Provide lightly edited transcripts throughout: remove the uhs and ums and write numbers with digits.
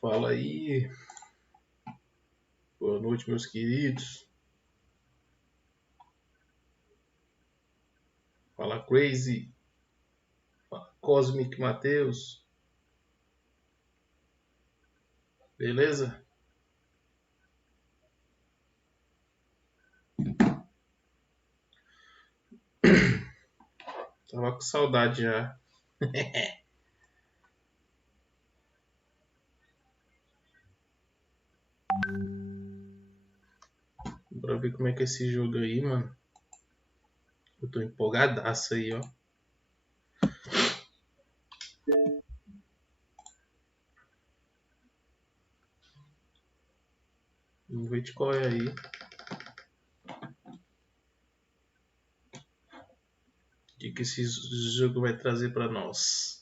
Fala aí, boa noite, meus queridos. Fala Crazy, fala Cosmic Mateus, beleza? Tava com saudade já. Bora ver como é que é esse jogo aí, mano. Eu tô empolgadaço aí, ó. Vamos ver de qual é aí. O que esse jogo vai trazer pra nós?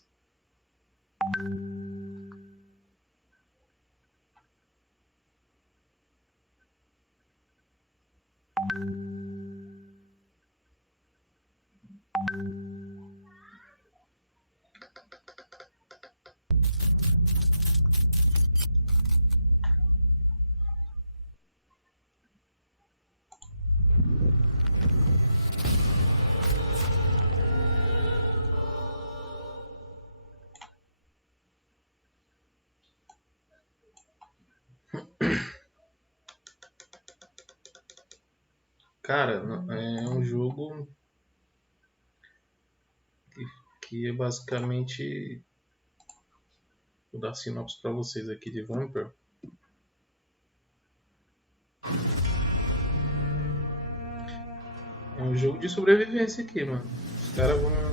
Cara, é um jogo que é basicamente... Vou dar sinopse pra vocês aqui de Vampyr. É um jogo de sobrevivência aqui, mano. Os caras vão...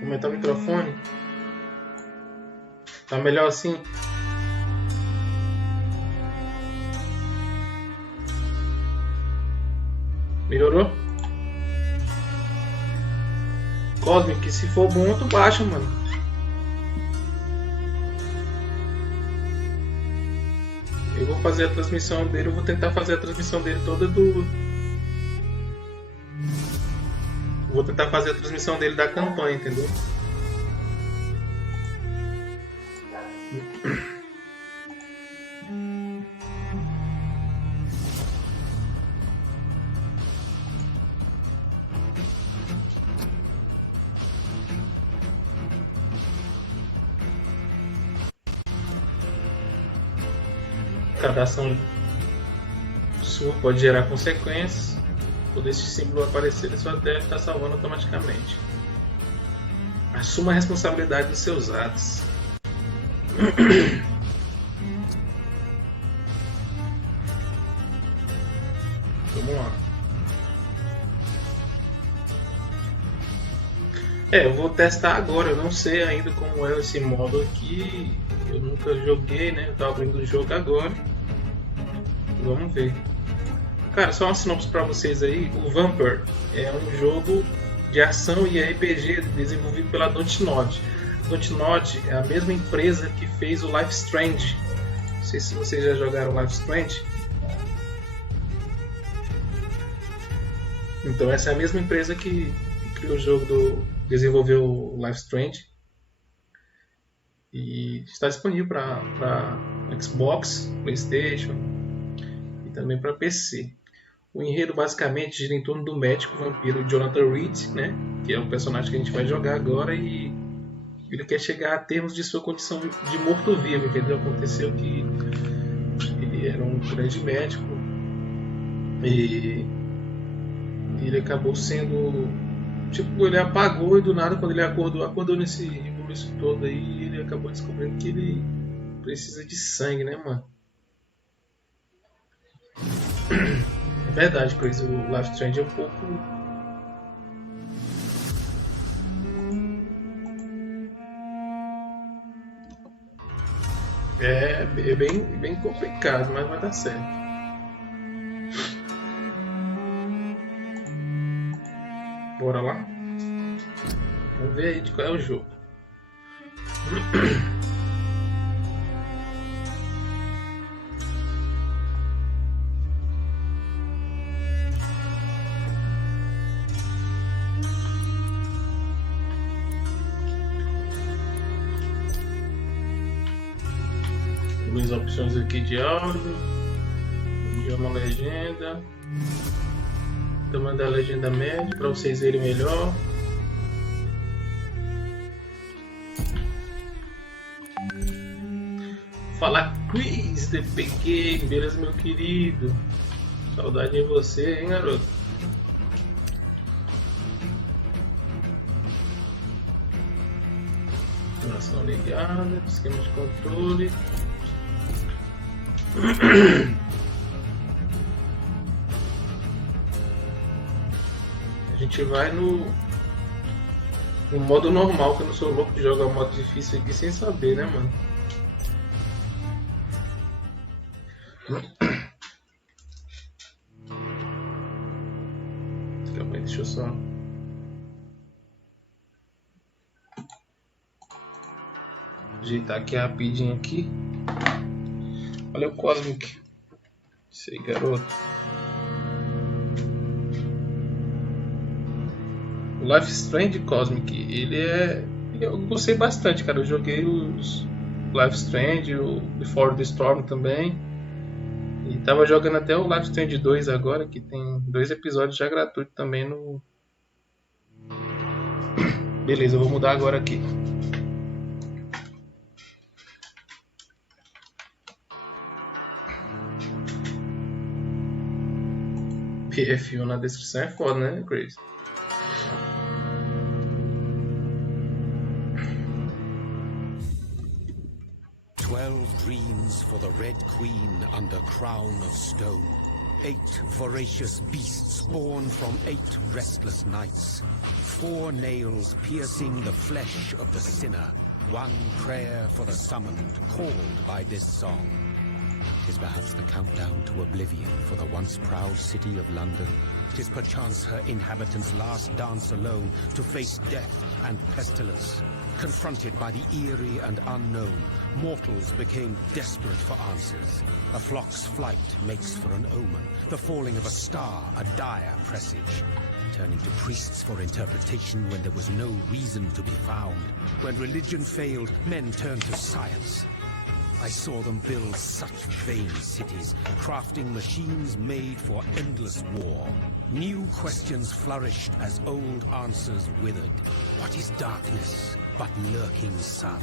aumentar o microfone. Tá melhor assim? Melhorou? Cosmic, se for bom, tu baixa, mano. Eu vou fazer a transmissão dele, eu vou tentar fazer a transmissão dele toda do... Vou tentar fazer a transmissão dele da campanha, entendeu? Cada ação sua pode gerar consequências. Quando esse símbolo aparecer, ele só deve estar salvando automaticamente. Assuma a responsabilidade dos seus atos. Vamos lá. Eu vou testar agora, eu não sei ainda como é esse modo aqui, eu nunca joguei, né? Eu tô abrindo o jogo agora. Vamos ver. Cara, só uma sinopse pra vocês aí, o Vampyr é um jogo de ação e RPG desenvolvido pela Dontnod. Dontnod é a mesma empresa que fez o Life Strange. Não sei se vocês já jogaram Life Strange. Então essa é a mesma empresa que criou o jogo desenvolveu o Life Strange. E está disponível para Xbox, PlayStation e também para PC. O enredo basicamente gira em torno do médico vampiro Jonathan Reid, né? Que é o personagem que a gente vai jogar agora, e ele quer chegar a termos de sua condição de morto-vivo, entendeu? Aconteceu que ele era um grande médico e ele acabou sendo... Tipo, ele apagou e do nada, quando ele acordou nesse rebuliço todo aí, ele acabou descobrindo que ele precisa de sangue, né, mano? É verdade, Chris, o Life Strange é um pouco... É bem complicado, mas vai dar certo. Bora lá? Vamos ver aí de qual é o jogo. Algumas opções aqui de áudio, idioma legenda, tamanho da legenda média para vocês verem melhor. Fala Chris, DPG, beleza meu querido? Saudade de você, hein, garoto? Ação ligada, esquema de controle. A gente vai no modo normal, que eu não sou louco de jogar o modo difícil aqui sem saber, né, mano? Calma aí, deixa eu só... ajeitar aqui rapidinho aqui. Olha o Cosmic. Isso aí, garoto. O Life Strange Cosmic, eu gostei bastante, cara. Eu joguei os Life Strange, o Before the Storm também. E tava jogando até o Life Strange 2 agora, que tem 2 episódios já gratuitos também no... Beleza, eu vou mudar agora aqui. F1 na descrição é foda, né, Chris? Dreams for the Red Queen under crown of stone. 8 voracious beasts born from 8 restless nights. 4 nails piercing the flesh of the sinner. 1 prayer for the summoned, called by this song. 'Tis perhaps the countdown to oblivion for the once proud city of London. 'Tis perchance her inhabitants' last dance alone to face death and pestilence. Confronted by the eerie and unknown, mortals became desperate for answers. A flock's flight makes for an omen, the falling of a star a dire presage. Turning to priests for interpretation when there was no reason to be found. When religion failed, men turned to science. I saw them build such vain cities, crafting machines made for endless war. New questions flourished as old answers withered. What is darkness but lurking sun?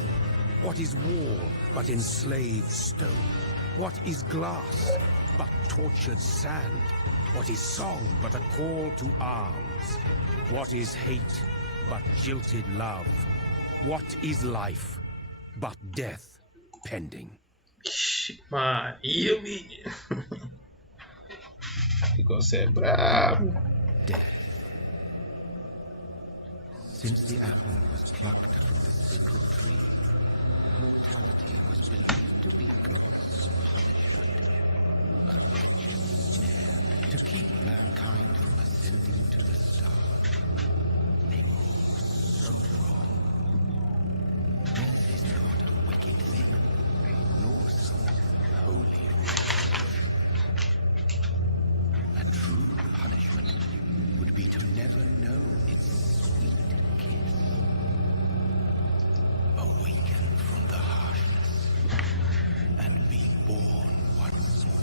What is war but enslaved stone? What is glass but tortured sand? What is song but a call to arms? What is hate but jilted love? What is life but death? pending. Maria, menino. Você é brabo. Death. Since the apple was plucked from the sacred tree, mortality was believed to be God's punishment, a righteous snare to keep mankind from ascending to the stars. They were all so wrong. Death is not a wicked thing, nor some holy rule. A true punishment would be to never know its sweet kiss. Awaken from the harshness and be born once more.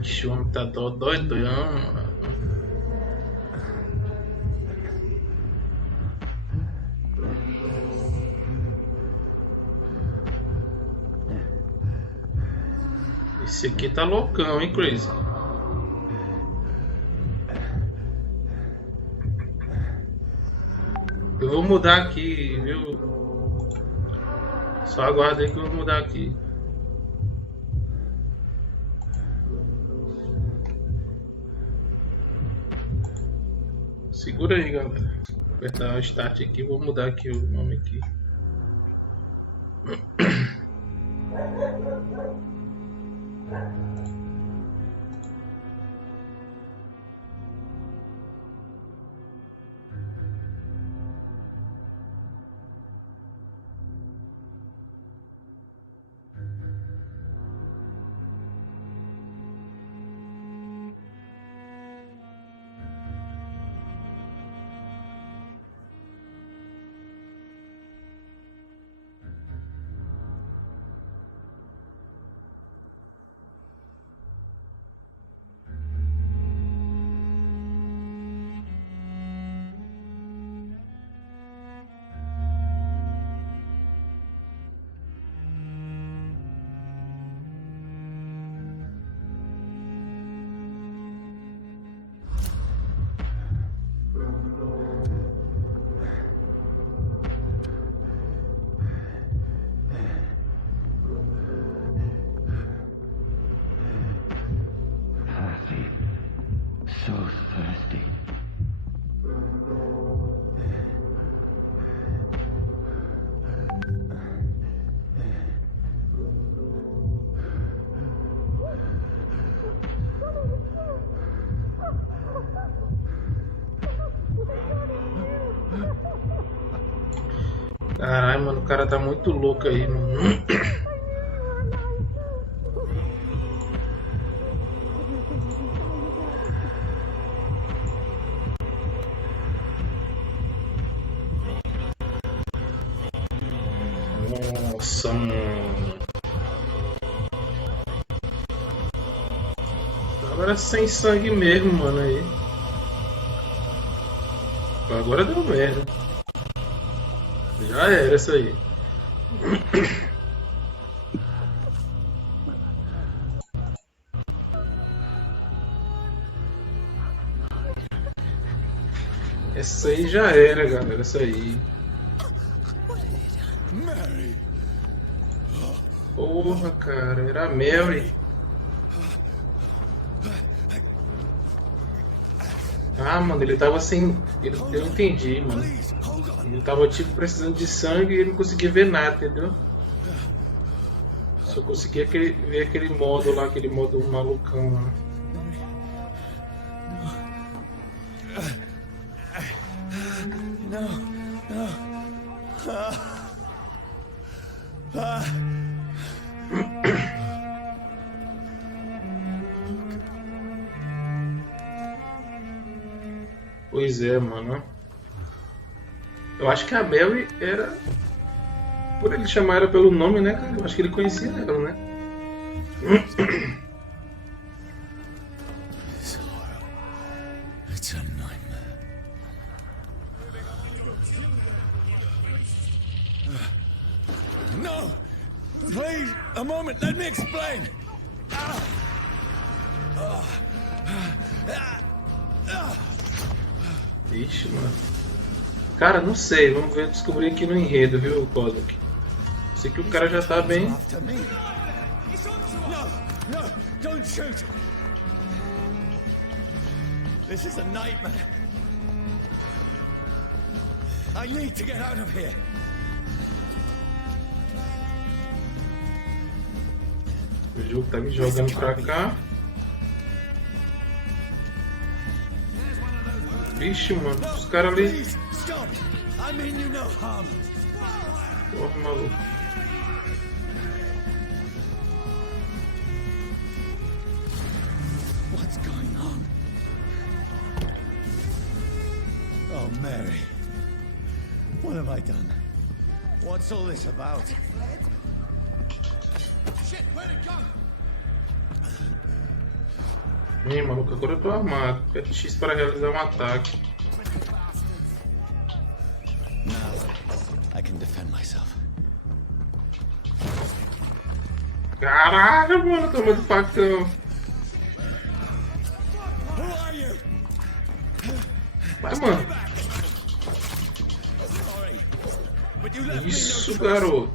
Esse homem tá doidão, mano. Esse aqui tá loucão, hein, Crazy? Eu vou mudar aqui, viu? Só aguarda aí que eu vou mudar aqui. Segura aí, galera. Vou apertar o start aqui, vou mudar aqui o nome aqui. So thirsty. Caralho, mano, o cara tá muito louco aí, mano. Nossa, mano. Agora sem sangue mesmo, mano, aí. Agora deu merda. Já era essa aí. Essa aí já era, galera. Essa aí. Porra, cara. Era a Mary. Ah, mano, ele tava sem... Eu não entendi, mano. Ele tava tipo precisando de sangue e ele não conseguia ver nada, entendeu? Só consegui ver aquele modo lá, aquele modo malucão lá. Pois é, mano. Eu acho que a Mary era... Por ele chamar ela pelo nome, né, cara? Eu acho que ele conhecia ela, né? It's a nightmare. No! Please, a moment, let me explain! Ixi, mano. Cara, não sei. Vamos ver, descobrir aqui no enredo, viu, Cosmic? Sei que o cara já tá bem... No! No! Don't shoot! This is a nightmare. I need to get out of here. O jogo tá me jogando pra cá. Vixe, mano, os caras ali. Porra, maluco. What's going on? Oh, Mary. What have I done? What's all this about? Shit, where'd it go? Maluco, agora eu tô armado. Aperte X para realizar um ataque. Now, I can defend myself. Caralho, mano, tô muito facão. Who are you? Vai, mano. Sorry, but you left Isso, me no choice. garoto.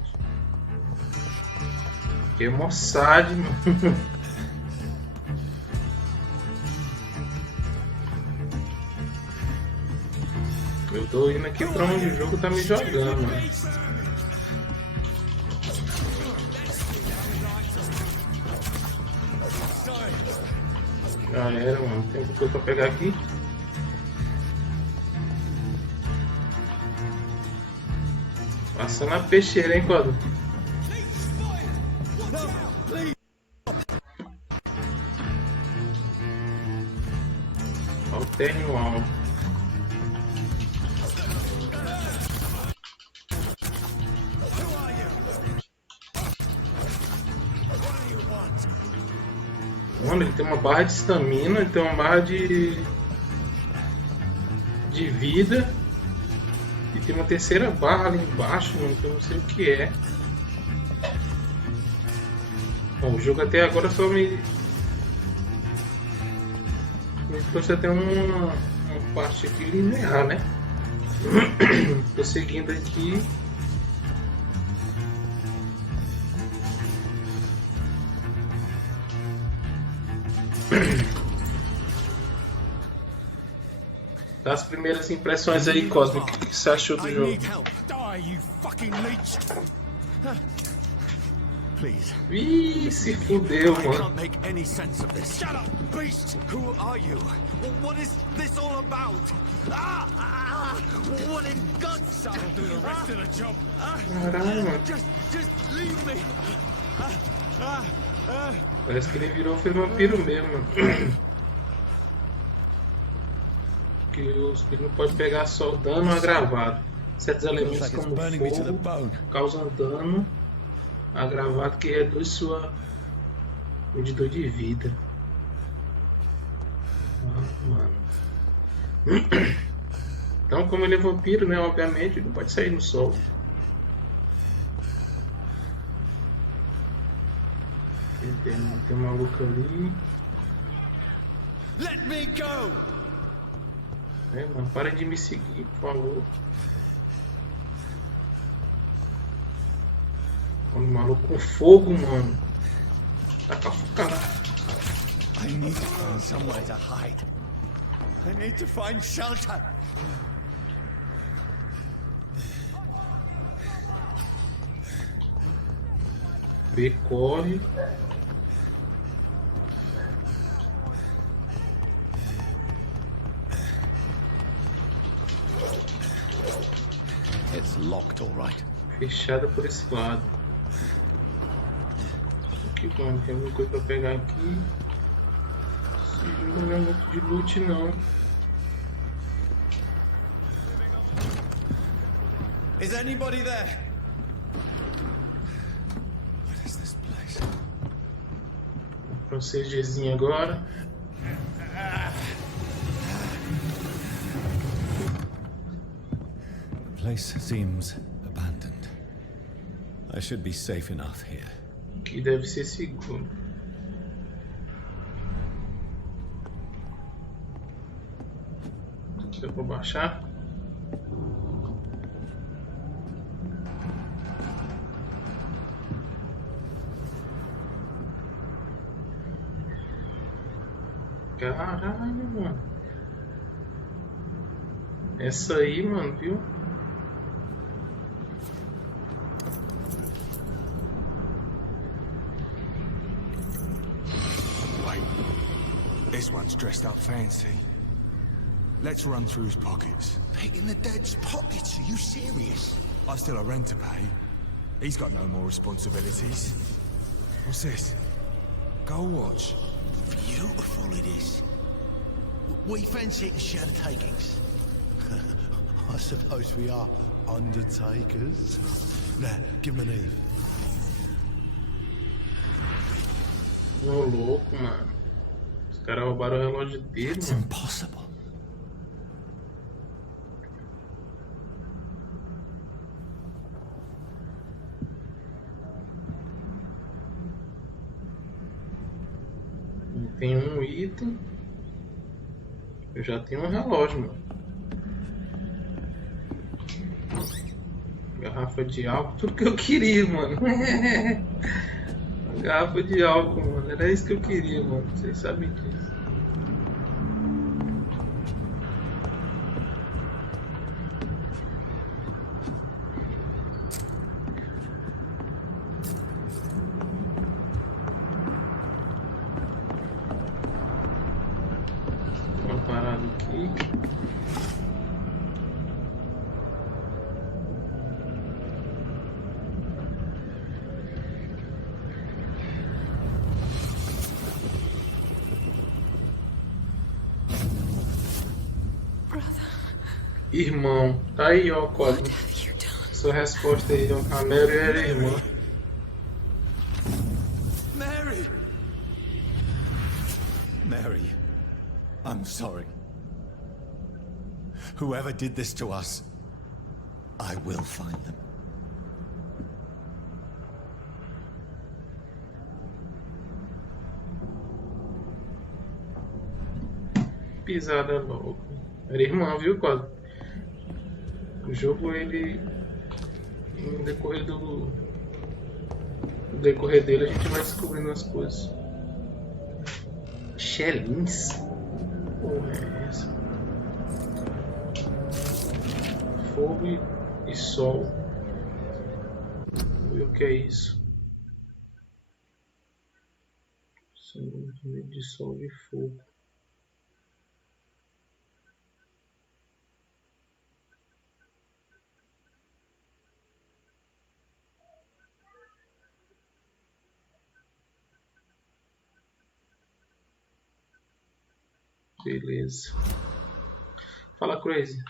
Que moçade, mano. Eu tô indo aqui pra onde o jogo tá me jogando, mano. Já era, mano. Tem alguma coisa pra pegar aqui? Passando a peixeira, hein, Código? Alterne o alvo. Mano, ele tem uma barra de estamina, ele tem uma barra de vida e tem uma terceira barra ali embaixo, mano, que eu não sei o que é. Bom, o jogo até agora só me trouxe até uma parte aqui linear, né? Tô seguindo aqui. Dá as primeiras impressões aí, Cosmo. O que você achou do jogo? Ih, se fudeu, mano. Shut up, beast! Who are you? What is this all about? What in guts? I'll do the rest of the job. Caralho, mano. Just leave me. Parece que ele virou foi vampiro mesmo, mano. Que ele não pode pegar só o dano agravado. Certos elementos como fogo causam dano agravado que reduz sua medidor de vida. Mano. Então, como ele é vampiro, né? Obviamente, ele não pode sair no sol. Tem um maluco ali. Let me go. Mano, parem de me seguir, por favor. Olha o maluco com fogo, mano. Tá com a foca. I need to find somewhere to hide. I need to find shelter. B corre. It's locked, all right. Fechada por esse lado. Aqui, mano, tem alguma coisa pra pegar aqui. Esse jogo não é muito de loot, não. Is anybody there? What is this place? Pra um CGzinho agora. The place seems abandoned. I should be safe enough here. Aqui deve ser seguro. Dá pra baixar? Caralho, mano. Essa aí, mano, viu? Wait. This one's dressed up fancy. Let's run through his pockets. Picking the dead's pockets? Are you serious? I've still a rent to pay. He's got no more responsibilities. What's this? Gold watch. Beautiful it is. We fancy it and share the takings. I suppose we are undertakers. Now, give him an Eve. Ô, louco, mano. Os caras roubaram o relógio dele, It's mano. impossible. Tem um item. Eu já tenho um relógio, mano. Garrafa de álcool, tudo que eu queria, mano. Garrafa de álcool, mano. Era isso que eu queria, mano. Vocês sabem disso. Uma parada aqui. Irmão, tá aí, ó, código. Sua resposta aí, ó. A Mary era irmã. Mary! Mary, I'm sorry. Whoever did this to us, I will find them. Pisada louca. Era irmã, viu, código? O jogo, ele... No decorrer do... No decorrer dele, a gente vai descobrindo as coisas. Xelins? Porra, é essa? Fogo e sol. Vamos ver o que é isso. Sangue de sol e fogo. Beleza. Fala, Crazy.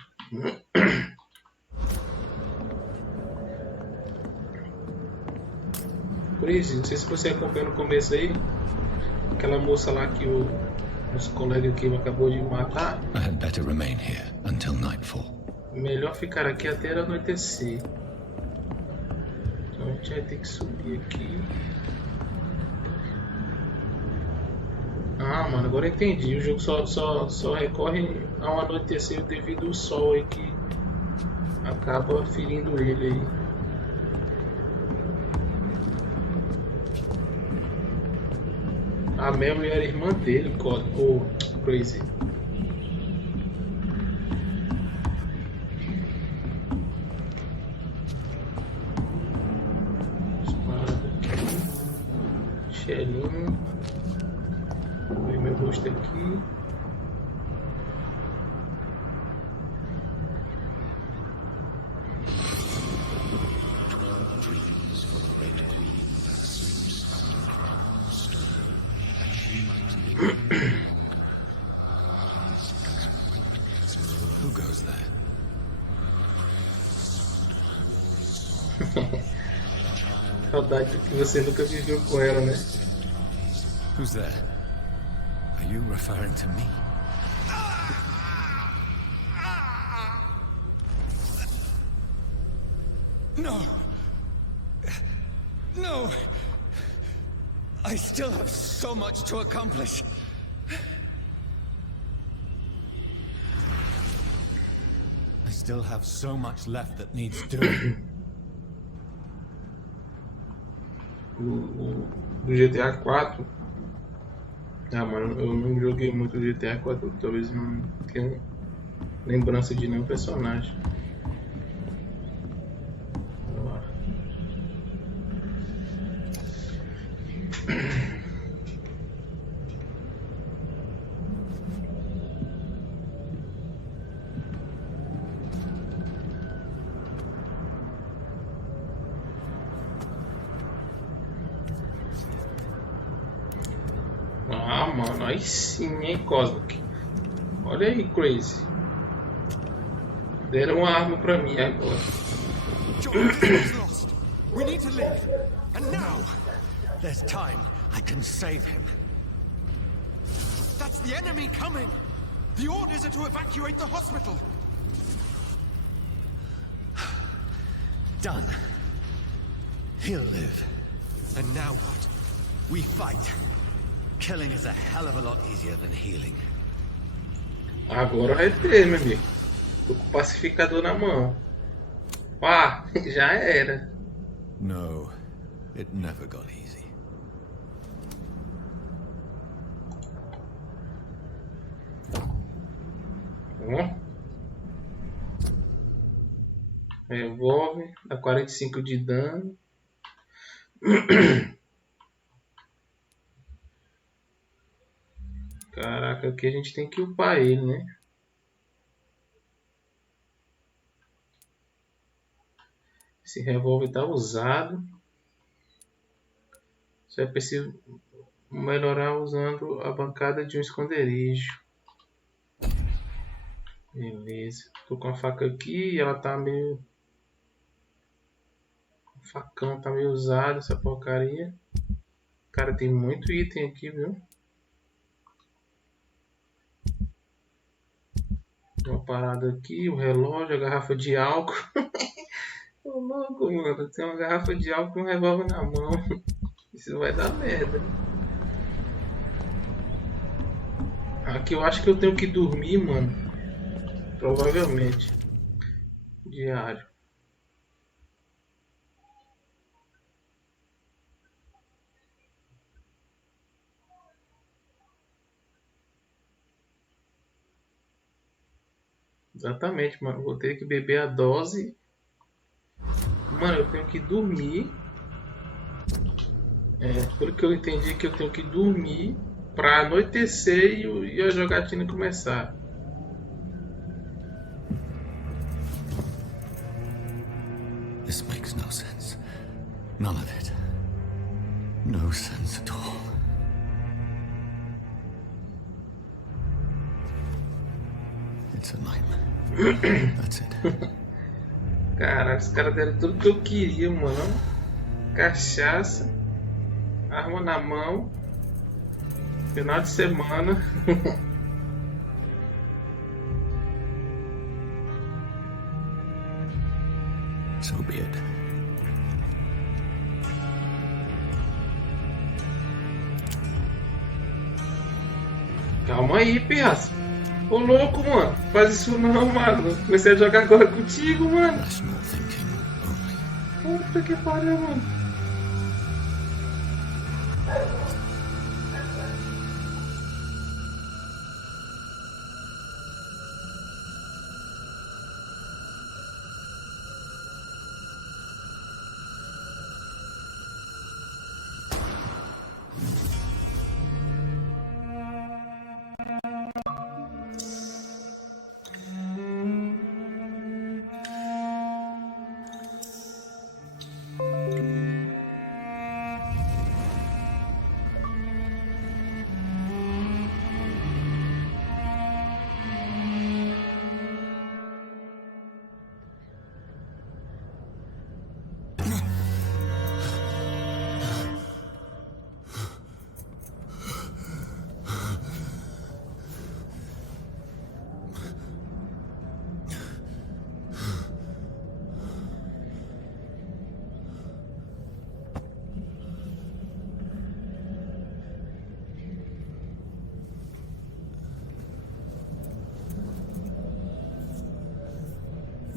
Crazy, não sei se você acompanha no começo aí. Aquela moça lá que o nosso colega aqui acabou de matar. I had better remain here until nightfall. Melhor ficar aqui até anoitecer. Então a gente vai ter que subir aqui. Ah, mano, agora eu entendi. O jogo só recorre ao anoitecer devido ao sol aí que acaba ferindo ele aí. A Mary era irmã dele, o Crazy. Chelinho. Vou ver meu rosto aqui. Who goes there? Saudade do que você nunca viveu com ela, né? Who's there? Are you referring to me? No! No! I still have so much to accomplish. I still have so much left that needs doing. Do GTA 4. Ah, mano, eu não joguei muito GTA 4, talvez não tenha lembrança de nenhum personagem. Vamos lá. Ah, mano, aí sim, hein, Cosmic. Olha aí, Crazy. Deram uma arma pra mim agora. Jonathan's lost. We need to leave. And now. There's time. I can save him. That's the enemy coming. The orders are to evacuate the hospital. Done. He'll live. And now what? We fight. Killing is a hell of a lot easier than healing. Agora vai ter, meu amigo. Tô com o pacificador na mão. Pá, já era. No, it never got easy. Ó. Revolve, dá 45 de dano. Caraca, aqui a gente tem que upar ele, né? Esse revólver tá usado. Só é preciso melhorar usando a bancada de um esconderijo. Beleza. Tô com a faca aqui e ela tá meio... O facão tá meio usado, essa porcaria. Cara, tem muito item aqui, viu? Uma parada aqui, o relógio, a garrafa de álcool. Tô louco, mano. Tem uma garrafa de álcool e um revólver na mão. Isso vai dar merda. Aqui eu acho que eu tenho que dormir, mano. Provavelmente. Diário. Exatamente, mano. Vou ter que beber a dose. Mano, eu tenho que dormir. Pelo que eu entendi que eu tenho que dormir pra anoitecer e a jogatina começar. This makes no sense. None of it. No sense at all. It's a nightmare. That's it. Caraca, os caras deram tudo que eu queria, mano. Cachaça, arma na mão, final de semana. So be it. Calma aí, pirraça. Ô louco, mano. Faz isso não, mano. Comecei a jogar agora contigo, mano. Rational thinking only. Puta que pariu, mano.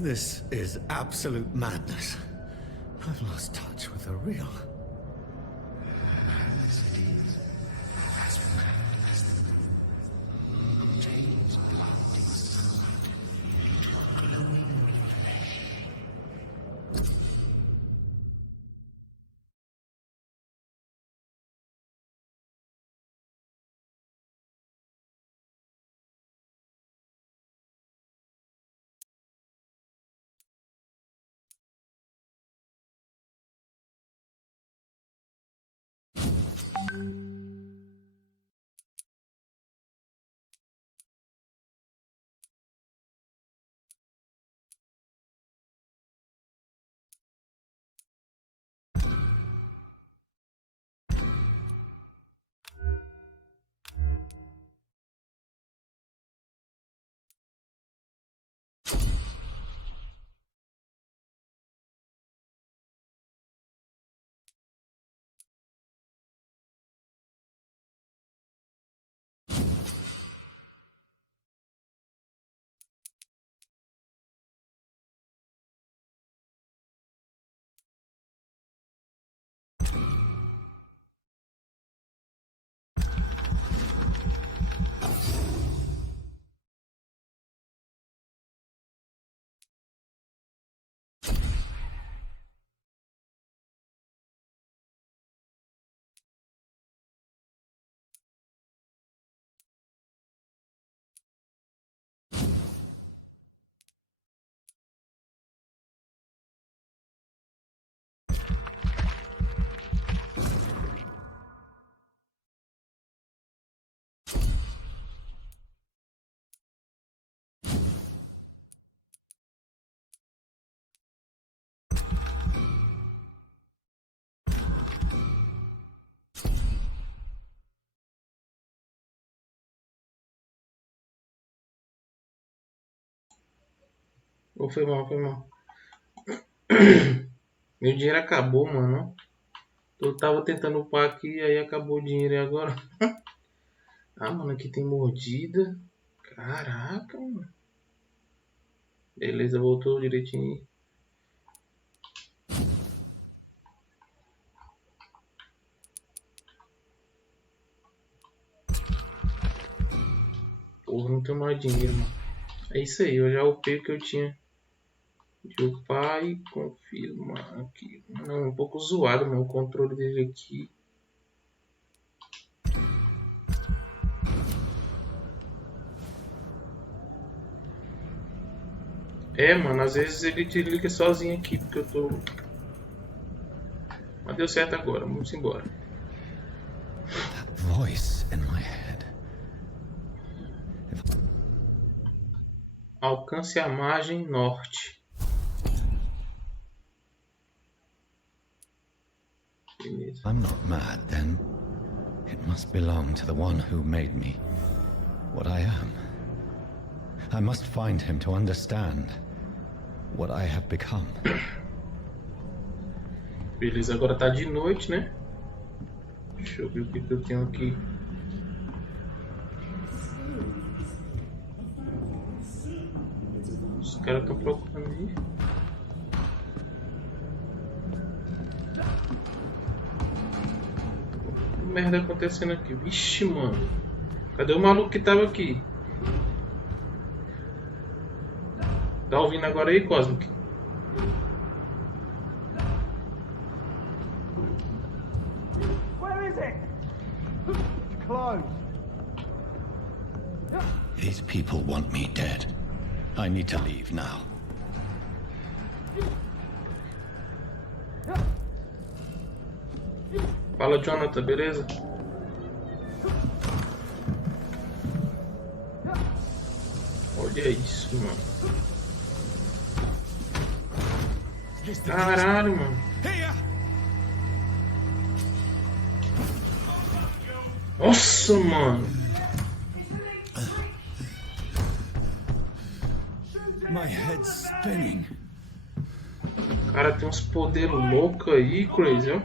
This is absolute madness. I've lost touch with the real. Ou foi mal, foi mal. Meu dinheiro acabou, mano. Eu tava tentando upar aqui, aí acabou o dinheiro e agora. Ah, mano, aqui tem mordida. Caraca, mano. Beleza, voltou direitinho. Porra, não tenho mais dinheiro, mano. É isso aí, eu já upei o que eu tinha de upar e confirmar aqui. Não, um pouco zoado, mano, o controle dele aqui. É, mano, às vezes ele te liga sozinho aqui, porque eu tô... Mas deu certo agora, vamos embora. That voice in my head. Alcance a margem norte. Beleza. I'm not mad, then. It must belong to the one who made me what I am. I must find him to understand what I have become. Beleza, agora tá de noite, né? Deixa eu ver o que eu tenho aqui. Os caras estão procurando aí. Que merda acontecendo aqui? Vixe, mano. Cadê o maluco que tava aqui? Tá ouvindo agora aí, Cosmic? Where is it? It's closed. These people want me dead. I need to leave now. Fala, Jonathan, beleza? Olha isso, mano. Caralho, mano. Nossa, mano. My head's spinning. Cara, tem uns poderes loucos aí, crazy, ó.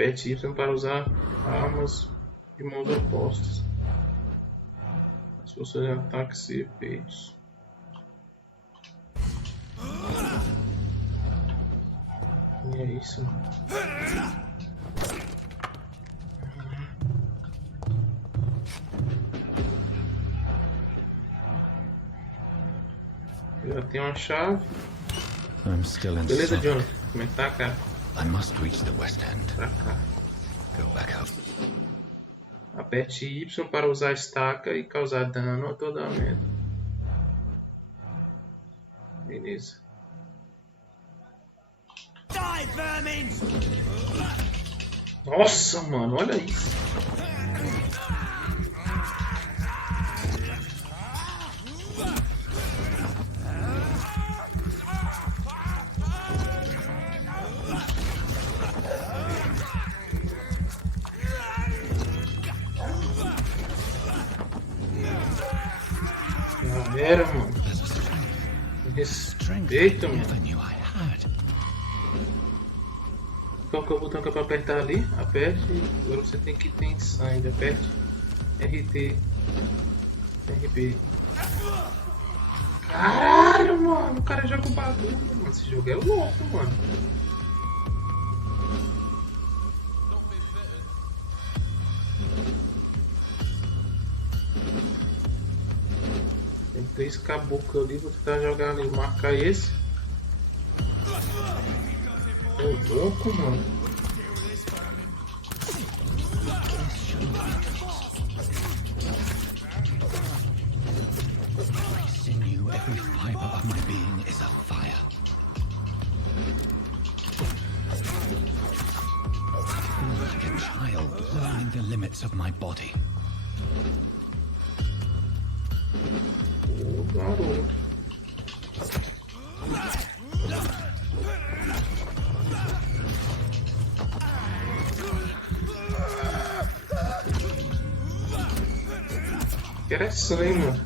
Aperte Y para usar armas de mãos opostas. As forças de ataque ser feitos. E é isso. Já tem uma chave. Beleza, Jonathan? Como é que tá, cara? I must reach the West End. Pra cá. Go back out. Aperte Y para usar a estaca e causar dano a toda a meta. Beleza. Nossa, mano, olha isso. Galera, mano. Respeita, mano. Qual que é o botão que é pra apertar ali? Aperte. Agora você tem que ter sangue. Aperte RT. RB. Caralho, mano. O cara joga o bagulho, mano. Esse jogo é louco, mano. Tem 3 caboclos ali. Vou tentar jogar ali. Marcar esse. É louco, mano. Sinew, every fiber of my being is a fire. Like a child learning the limits of my body. Oh, garoto. Interessante, hein, mano.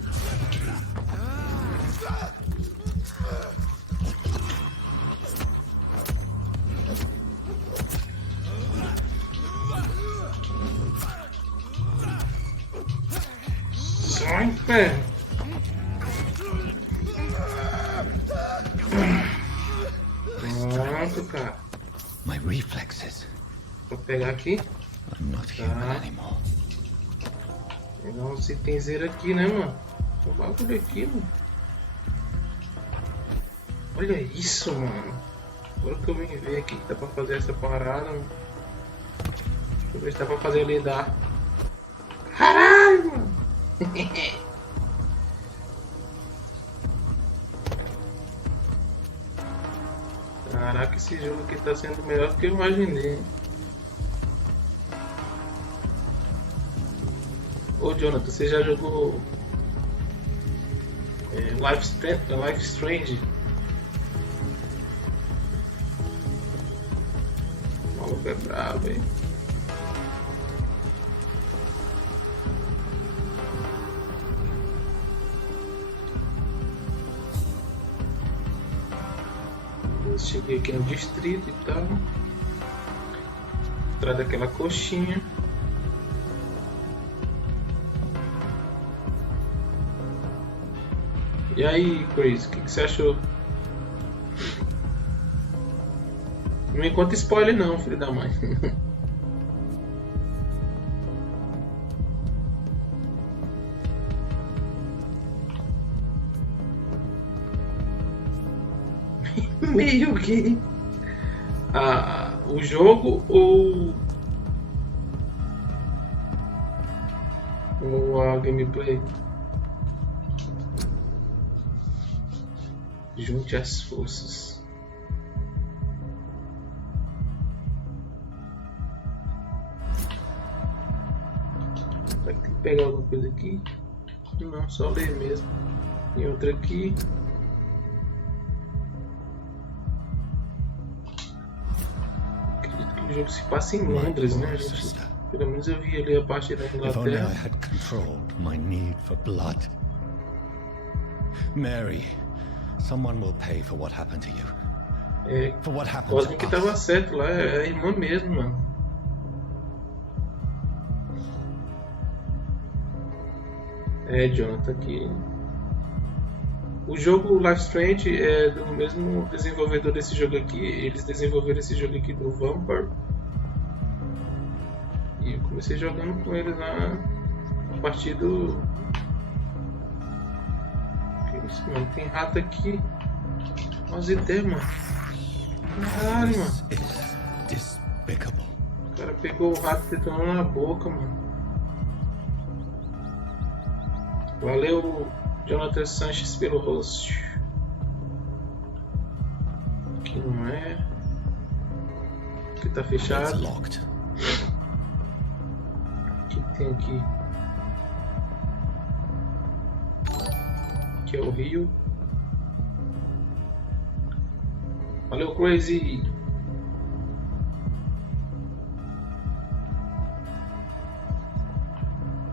Sai, velho. Pronto, cara. My reflexes. Vou pegar aqui. I'm not human anymore. Pegar uns itens aqui, né, mano? Tem um bagulho aqui, mano. Olha isso, mano. Agora que eu vim ver aqui que dá pra fazer essa parada, mano. Deixa eu ver se dá pra fazer lidar. Caralho, mano. Caraca, esse jogo aqui tá sendo melhor do que eu imaginei. Ô Jonathan, você já jogou Life Strange? O maluco é brabo, hein? Cheguei aqui no distrito e tal. Atrás daquela coxinha. E aí, Chris, o que você achou? Não me conta spoiler não, filho da mãe. Meio que o jogo ou a gameplay. Junte as forças. Vai ter que pegar alguma coisa aqui? Não, só ler mesmo. E outra aqui. O jogo se passa em Londres, né? Pelo menos eu vi ali a parte da If only I Inglaterra. had controlled my need for blood. Mary, someone will pay for what happened to you. É, For what happened Cosme to que us. tava certo lá, é a irmã mesmo, mano. É, Jonathan, aqui. O jogo Life Strange é do mesmo desenvolvedor desse jogo aqui. Eles desenvolveram esse jogo aqui do Vampyr. E eu comecei jogando com eles lá a partir do... Que isso, mano? Tem rato aqui. Olha as ideias, mano. Caralho, mano. O cara pegou o rato e detonou na boca, mano. Valeu, Jonathan Sanches, pelo host. Aqui não é. Aqui tá fechado. O que tem aqui? Aqui é o rio. Valeu, Crazy.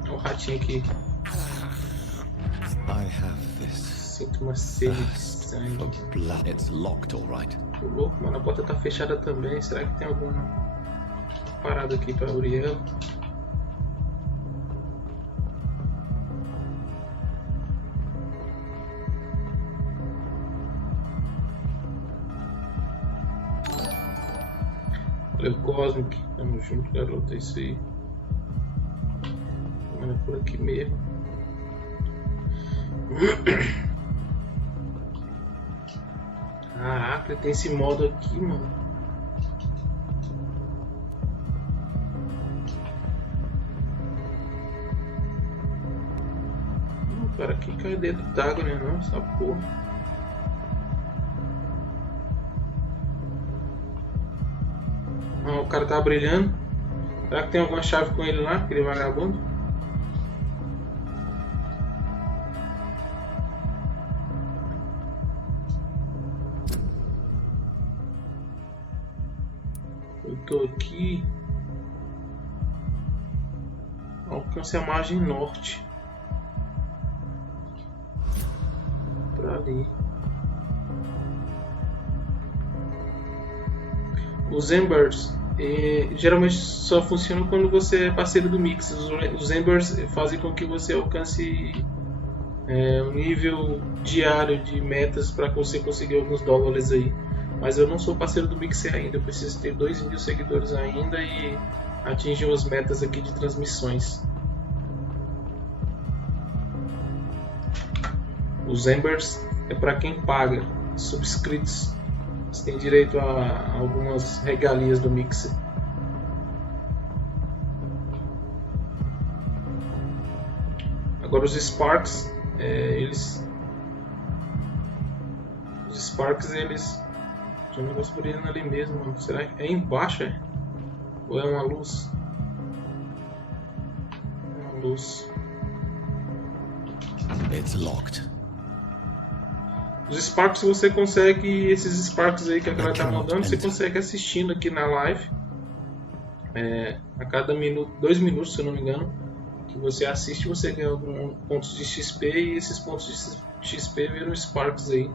Olha o ratinho aqui. Sinto uma sede de sangue. It's locked, all right. Tô louco, mano. A porta tá fechada também. Será que tem alguma parada aqui pra abrir ela? Valeu, Cosmic. Tamo junto, garoto. É isso aí. Mano, é por aqui mesmo. Caraca, tem esse modo aqui, mano. O cara aqui cai dentro d'água, né? Não, essa porra. Ah, o cara tá brilhando. Será que tem alguma chave com ele lá, aquele vagabundo? Eu tô aqui. Alcance a margem norte. Pra ali. Os Embers geralmente só funcionam quando você é parceiro do Mix. Os Embers fazem com que você alcance um nível diário de metas para você conseguir alguns dólares aí. Mas eu não sou parceiro do Mixer ainda, eu preciso ter 2.000 seguidores ainda e atingir umas metas aqui de transmissões. Os Embers é para quem paga, subscritos. Você tem direito a algumas regalias do Mixer. Agora os Sparks, os Sparks eles... Tinha um negócio brilhando ali mesmo, mano. Será que é embaixo, é? Ou é uma luz? É uma luz. It's locked. Os Sparks você consegue, esses Sparks aí que a galera tá mandando, você consegue assistindo aqui na live. A cada minuto, 2 minutos, se eu não me engano, que você assiste, você ganha alguns pontos de XP e esses pontos de XP viram Sparks aí.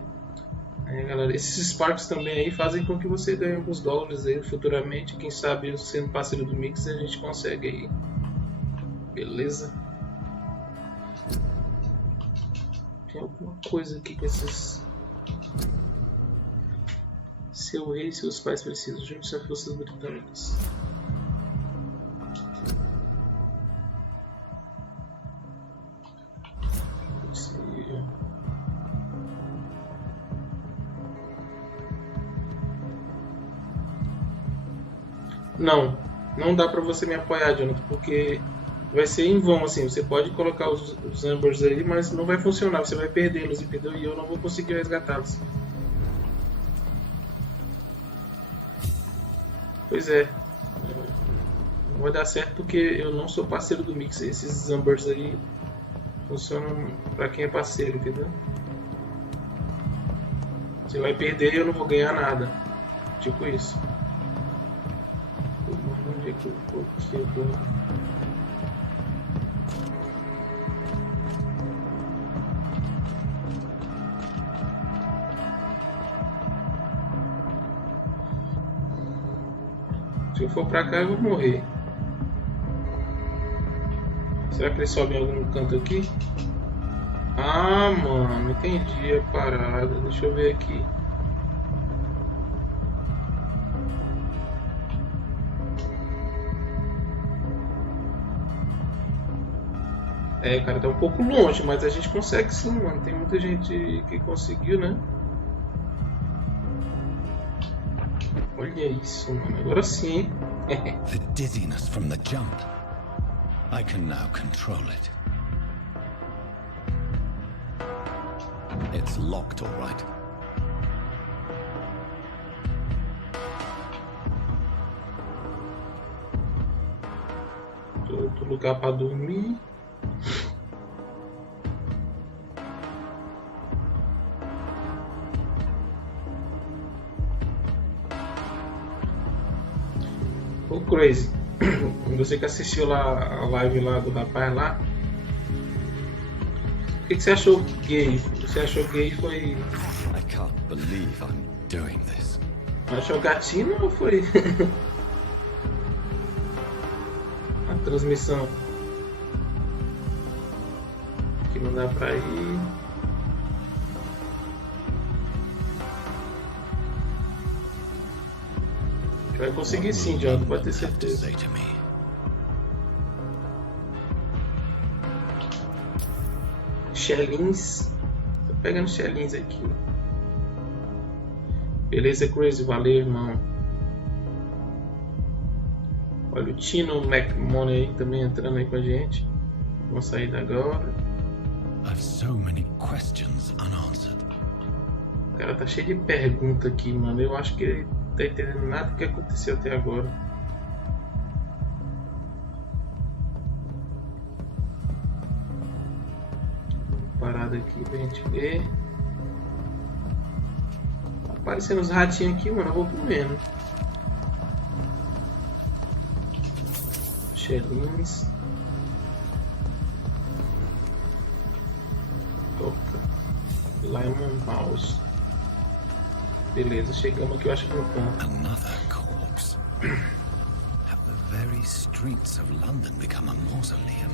Galera, esses Sparks também aí fazem com que você ganhe alguns dólares aí futuramente. Quem sabe sendo parceiro do Mix a gente consegue aí. Beleza? Tem alguma coisa aqui com esses... Seu rei e seus pais precisam. Junte-se às forças britânicas. Não dá pra você me apoiar, Jonathan, porque vai ser em vão, assim, você pode colocar os Ambers aí, mas não vai funcionar, você vai perdê-los, entendeu? E eu não vou conseguir resgatá-los. Pois é, não vai dar certo porque eu não sou parceiro do Mix, esses Ambers aí funcionam pra quem é parceiro, entendeu? Você vai perder e eu não vou ganhar nada, tipo isso. Onde é que eu coloquei agora? Se eu for pra cá eu vou morrer. Será que ele sobe em algum canto aqui? Ah, mano, entendi a parada. Deixa eu ver aqui. É, cara, tá um pouco longe, mas a gente consegue sim, mano. Tem muita gente que conseguiu, né? Olha isso, mano. Agora sim. The dizziness from the jump. I can now control it. It's locked, all right. Outro lugar pra dormir. Ô Crazy, você que assistiu lá a live lá do rapaz lá, o que você achou gay? Você achou gay foi... I can't believe I'm doing this. Achou gatinho ou foi a transmissão? Que não dá pra ir. Vai conseguir sim, Jonathan, pode ter certeza. Shellings. Tô pegando shellings aqui. Beleza, Crazy, valeu, irmão. Olha o Tino McMoney também entrando aí com a gente. Vamos sair da agora. I've so many questions unanswered. O cara tá cheio de perguntas aqui, mano. Eu acho que ele não tá entendendo nada do que aconteceu até agora. Parada aqui pra gente ver. Tá aparecendo os ratinhos aqui, mano. Eu vou comendo. Shellings. Toca. Lemon House. Beleza, chegamos aqui, eu acho que no ponto. Another corpse. Have the very streets of London become a mausoleum?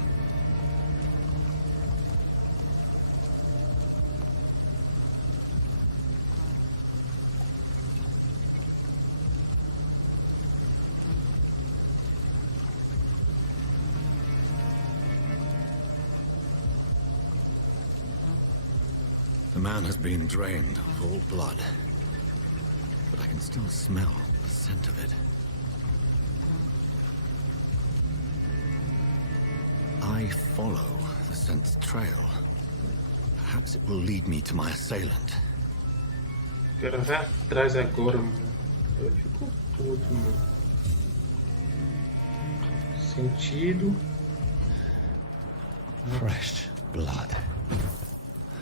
The man has been drained of all blood, but I can still smell the scent of it. I follow the scent's trail. Perhaps it will lead me to my assailant. Quero ver atrás agora, mano. Eu fico puto, mano. Sentido. Fresh blood.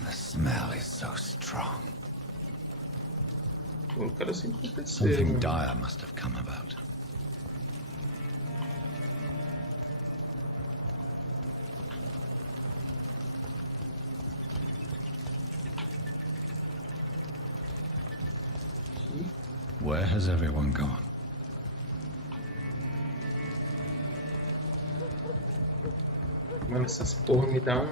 The smell is so strong. Pô, o cara sempre acontecer, Something mano. dire must have come about. Where has everyone gone? Mano, essas porra me dá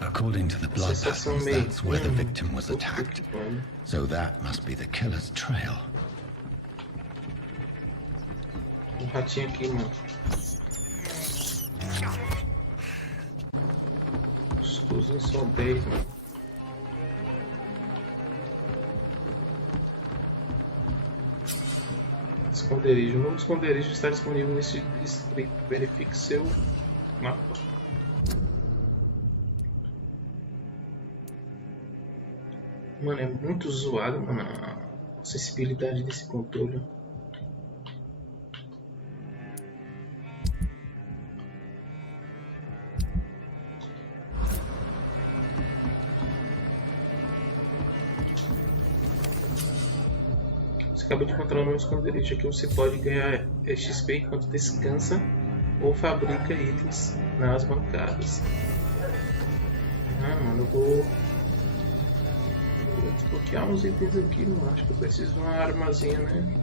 According to the blood sensação patterns, meio... that's where the victim was puta attacked. que pariu. So that must be the killer's trail. Um ratinho aqui, mano. Gostosinho só 10, mano. Esconderijo. O novo esconderijo está disponível nesse distrito. Verifique seu mapa. Mano, é muito zoado, mano, a acessibilidade desse controle. Você acaba de encontrar um novo esconderijo. Aqui você pode ganhar XP enquanto descansa ou fabrica itens nas bancadas. Ah, mano, eu vou desbloquear uns itens aqui, mano. Acho que eu preciso de uma armazinha, né?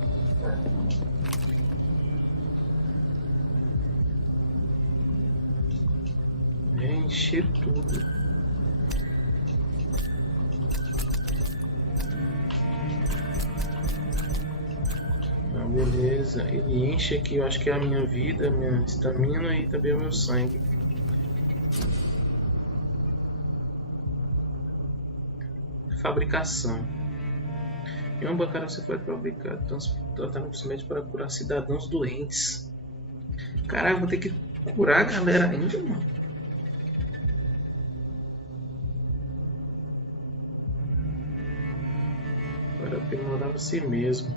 encher tudo. Ah, beleza. Ele enche aqui, eu acho que é a minha vida, a minha estamina e também o meu sangue. Fabricação. Em uma bancada você pode fabricar tratamentos médicos para curar cidadãos doentes. Caralho, vou ter que curar a galera ainda, mano. Para aprimorar você mesmo.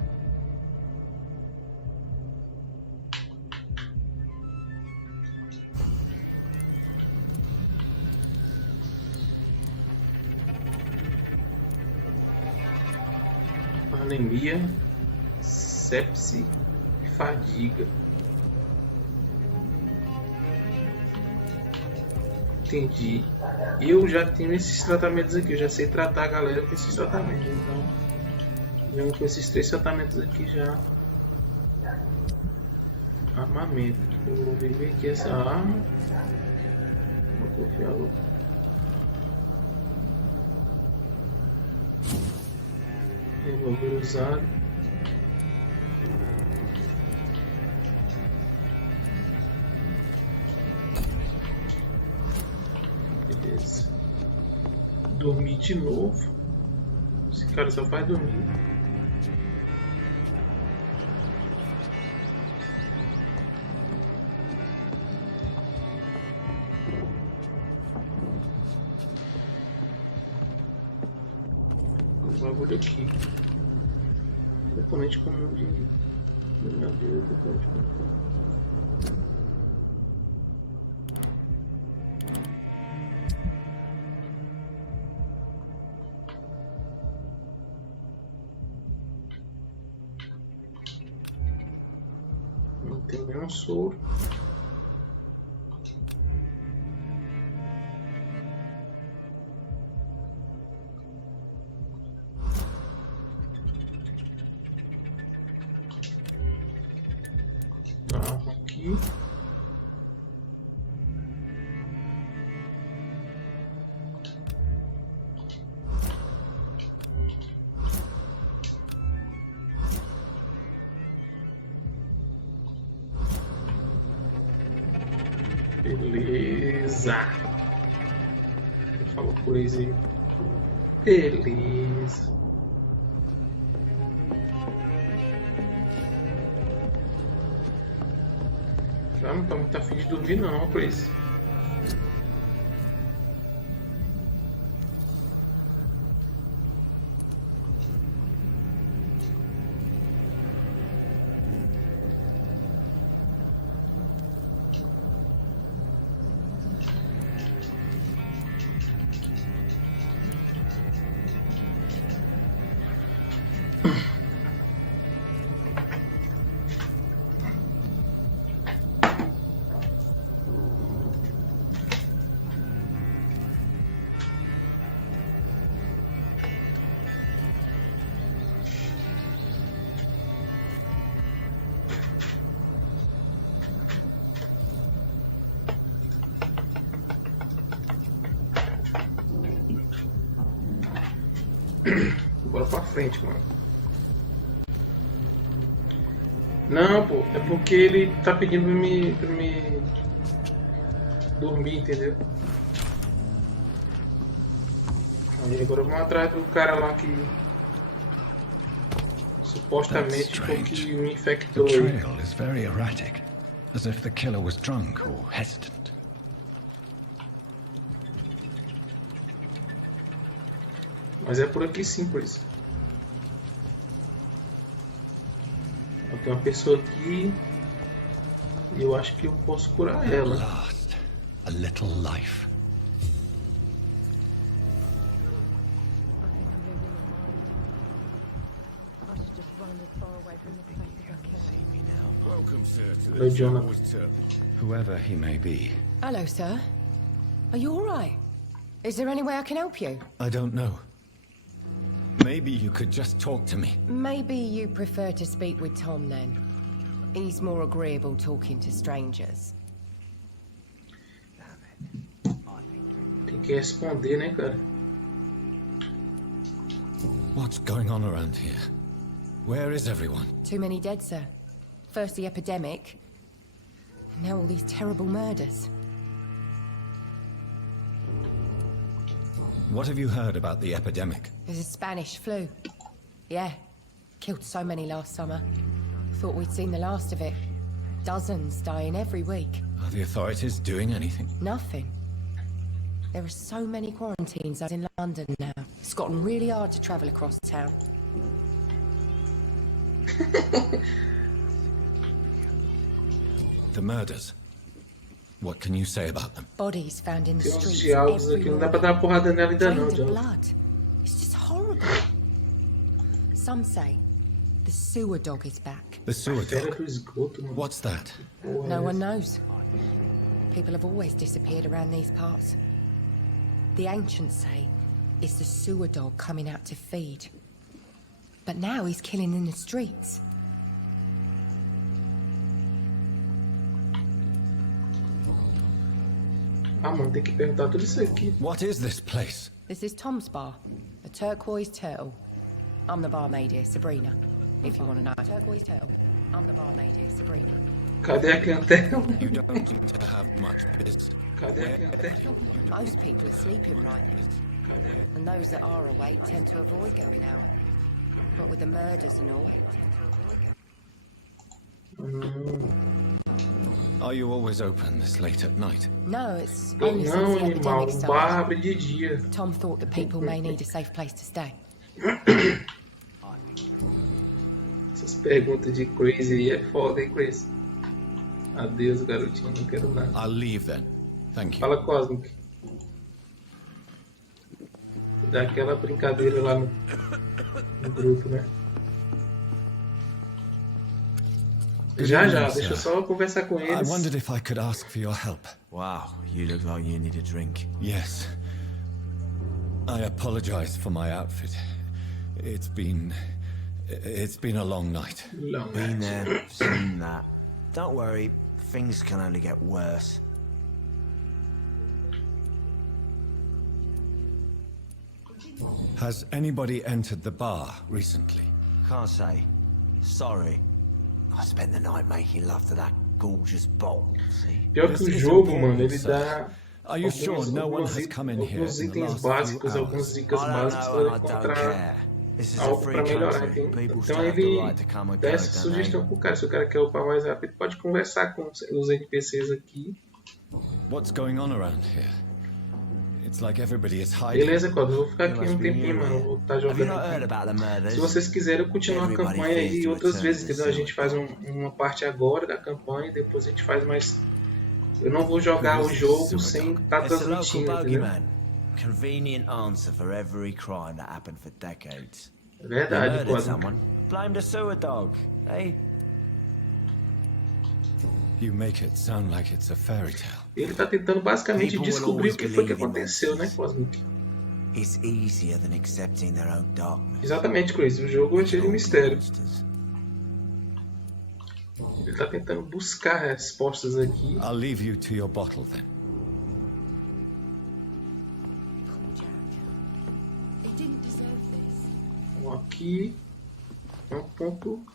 Anemia, sepse e fadiga. Entendi. Eu já tenho esses tratamentos aqui, eu já sei tratar a galera com esses tratamentos, então já com esses 3 tratamentos aqui já. Armamento. Eu vou ver aqui essa arma. Vou confiar logo. Revólver usado. Beleza. Dormir de novo. Esse cara só faz dormir. O bagulho aqui. Componente comum de mineração, componente comum. Não tem nenhum soro. Aqui. Beleza. Falou coisa aí. Beleza. Já não tá muito afim de dormir não, Chris. Bora pra frente, mano. Não, pô, é porque ele tá pedindo pra me dormir, entendeu? Aí agora vamos atrás do cara lá que supostamente foi que me infectou. The trail is very erratic, as if the killer was drunk or hesitant. Mas é por aqui sim, por isso. Tem uma pessoa aqui e eu acho que eu posso curar ela. Last, a little life. Hello, Jonathan. Whoever he may be. Hello, sir. Are you all right? Is there any way I can help you? I don't know. Maybe you could just talk to me. Maybe you prefer to speak with Tom then. He's more agreeable talking to strangers. I quer responder, né, cara? What's going on around here? Where is everyone? Too many dead, sir. First the epidemic, and now all these terrible murders. What have you heard about the epidemic? There's a Spanish flu. Yeah, killed so many last summer. Thought we'd seen the last of it. Dozens dying every week. Are the authorities doing anything? Nothing. There are so many quarantine zones in London now. It's gotten really hard to travel across town. The murders. What can you say about them? Bodies found in the Tem uns streets diálogos aqui, não dá pra dar uma porrada nela ainda não, drained of John. blood. It's just horrible. Some say the sewer dog is back. The sewer Fera dog. do esgoto, mano. What's that? Porra, No é one essa? knows. People have always disappeared around these parts. The ancients say it's the sewer dog coming out to feed. But now he's killing in the streets. Ah, mano, tem que perguntar tudo isso aqui. What is this place? This is Tom's bar, a turquoise turtle. I'm the barmaid here, Sabrina, if you want to know. Turquoise turtle. I'm the barmaid here, Sabrina. Cadê a clientela? You don't seem to have much business. Cadê a clientela? Most people are sleeping right now, Cadê? and those that are awake tend to avoid going out. What with the murders and all. Are you always open this late at night? No, it's only since Não, the animal, epidemic o bar started. abre de dia. Tom thought that people may need a safe place to stay. Essas perguntas de crazy aí é foda, hein, crazy? Adeus, garotinho, não quero nada. I'll leave then. Thank you. Fala, Cosmic. Dá aquela brincadeira lá no grupo, né? Já, deixa eu só conversar com I eles. wondered if I could ask for your help. Wow, you look like you need a drink. Yes. I apologize for my outfit. It's been a long night. Não, Been there, seen that. Don't worry, things can only get worse. Has anybody entered the bar recently? Can't say. Sorry. I spent the night making love to that gorgeous bottle, see? Pior que o jogo, mano, ele dá Are you sure no one has come in here alguns in the itens last few básicos, algumas hours? dicas I don't básicas know para and I don't encontrar care. This is a algo free para melhorar. country. Então People still então have the ele right to come and dá go, essa don't they? sugestão pro cara. Se o cara quer upar mais rápido, pode conversar com os NPCs aqui. What's going on around here? It's like everybody is hiding. Beleza, Cosmo, eu vou ficar aqui um tempinho, mano. Vou estar Have you jogando not heard aqui. about the murders? Se vocês quiserem, eu continuo a Everybody campanha fears aí to outras return vezes, to entendeu? A gente faz uma parte agora da campanha e depois a gente faz mais. Eu não vou jogar o jogo sem estar It's a local transmitindo, entendeu? bogeyman. Convenient answer for every crime that happened for decades. É You verdade, murdered Cosmo. someone, blamed a sewer dog, eh? You make it sound like it's a fairy tale. Ele tá tentando basicamente People will descobrir always o que foi que believe in aconteceu, né, Cosmic? It's easier than accepting their own darkness. Exatamente, Chris. O jogo é cheio de mistério. Monsters. Ele tá tentando buscar respostas aqui. I'll leave you to your bottle then. Poor Jack. He didn't deserve this. Então, aqui é um ponto.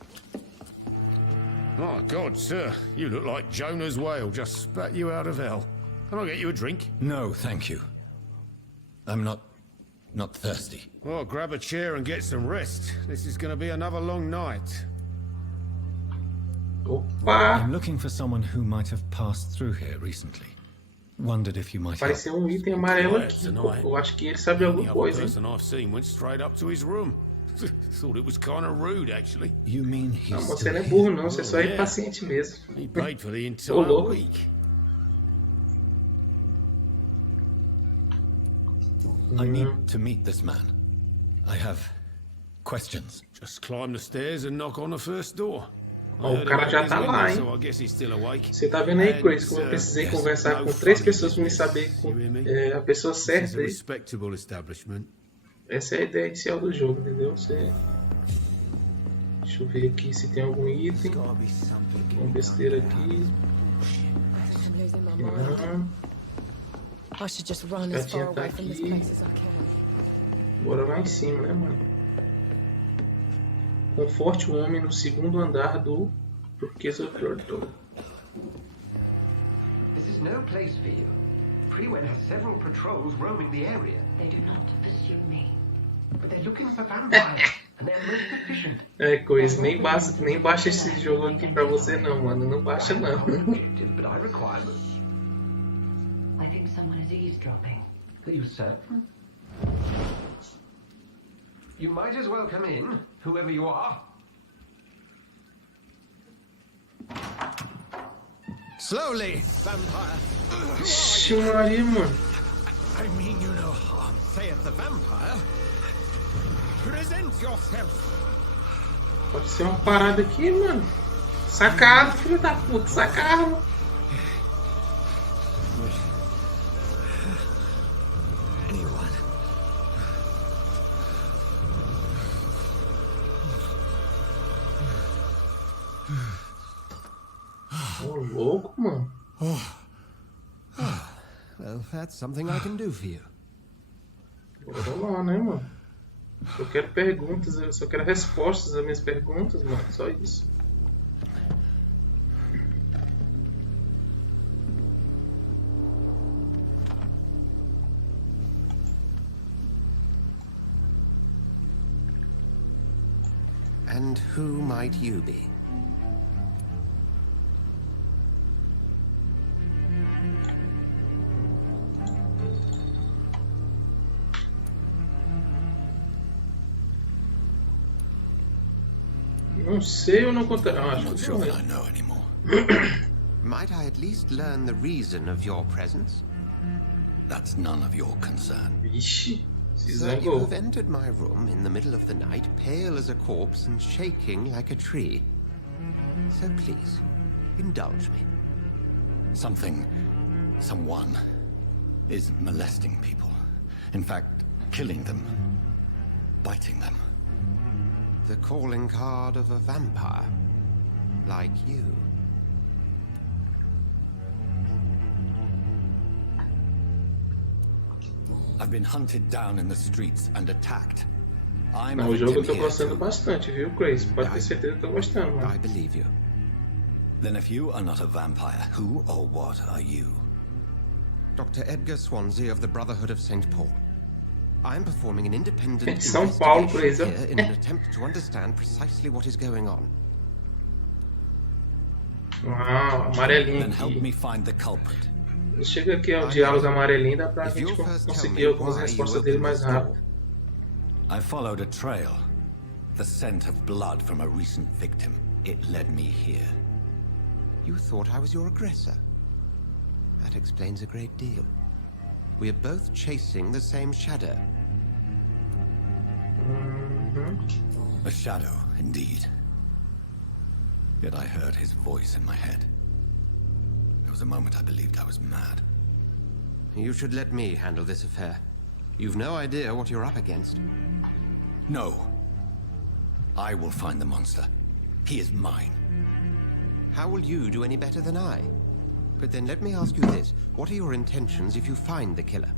My God, sir, you look like Jonah's whale just spat you out of hell. Can I get you a drink? No, thank you. I'm not thirsty. Well, grab a chair and get some rest. This is going to be another long night. Opa! I'm looking for someone who might have passed through here recently. Wondered if you might help. Apareceu um item amarelo Quiet aqui. tonight. Eu acho que ele sabe The alguma other coisa, hein? person I've seen went straight up to his room. Thought it was kind of rude, actually. You mean he's Não, você still não é here? burro não, você só é Yeah. impaciente mesmo. He paid for the Ô, entire louco. week. I need to meet this man. I have questions. Just climb the stairs and knock on the first door. I Ó, o heard cara about já his tá window, lá, hein? so I guess he's still awake. Você tá vendo aí, And, Chris, como eu precisei yes, conversar no com 3 funny pessoas pra me business. saber com, You hear me? a pessoa This is certa a aí. respectable establishment. Essa é a ideia inicial do jogo, entendeu? Você... Deixa eu ver aqui se tem algum item. Gotta be something. Uma besteira aqui. I think I'm losing my mind. Não. I should just run as far away from this place as I can. Bora lá em cima, né, mano? Conforte o homem no segundo andar do Turquesa Turtle. This is no place for you. Prewen has several patrols roaming the area. They do not pursue me. But they're looking for vampires, and they're most efficient. É, coisa, nem baixa esse jogo aqui pra você não, mano. Não baixa não. But I require them. I think someone is eavesdropping. Are you certain? You might as well come in, whoever you are. Slowly, vampire. Ixi, Maria, mano. I mean you no harm, saith the vampire. Present yourself. Pode ser uma parada aqui, mano. Sacado, filho da puta, sacado. Anyone? Ô, louco, mano. Well, that's something I can do for you. Bora lá, né, mano? Eu quero perguntas, eu só quero respostas às minhas perguntas, mano. Só isso. And who might you be? Não sei ou não contar. Ah, I'm not acho que sure não that é. I know anymore. Might I at least learn the reason of your presence? That's none of your concern. Vixe, se Sir, you zangou. have entered my room in the middle of the night, pale as a corpse and shaking like a tree. So please, indulge me. Someone is molesting people. In fact, killing them. Biting them. The calling card of a vampire, like you. I've been hunted down in the streets and attacked. I'm Não, a o jogo eu tô victim here gostando too. bastante, viu, Crazy? Pode ter certeza que eu tô gostando, I mano. believe you. Then if you are not a vampire, who or what are you? Dr. Edgar Swansea of the Brotherhood of St. Paul. I'm performing an independent São Paulo, investigation Crazy. here in an attempt to understand precisely what is going on. Uau, amarelinho Then help aqui. me find the culprit. Chega aqui ao diálogo amarelinho, dá pra If gente you'll first tell conseguir me algumas why you respostas dele opened mais this door. rápido. I followed a trail. The scent of blood from a recent victim. It led me here. You thought I was your aggressor. That explains a great deal. We are both chasing the same shadow. A shadow, indeed. Yet I heard his voice in my head. There was a moment I believed I was mad. You should let me handle this affair. You've no idea what you're up against. No. I will find the monster. He is mine. How will you do any better than I? But then let me ask you this. What are your intentions if you find the killer?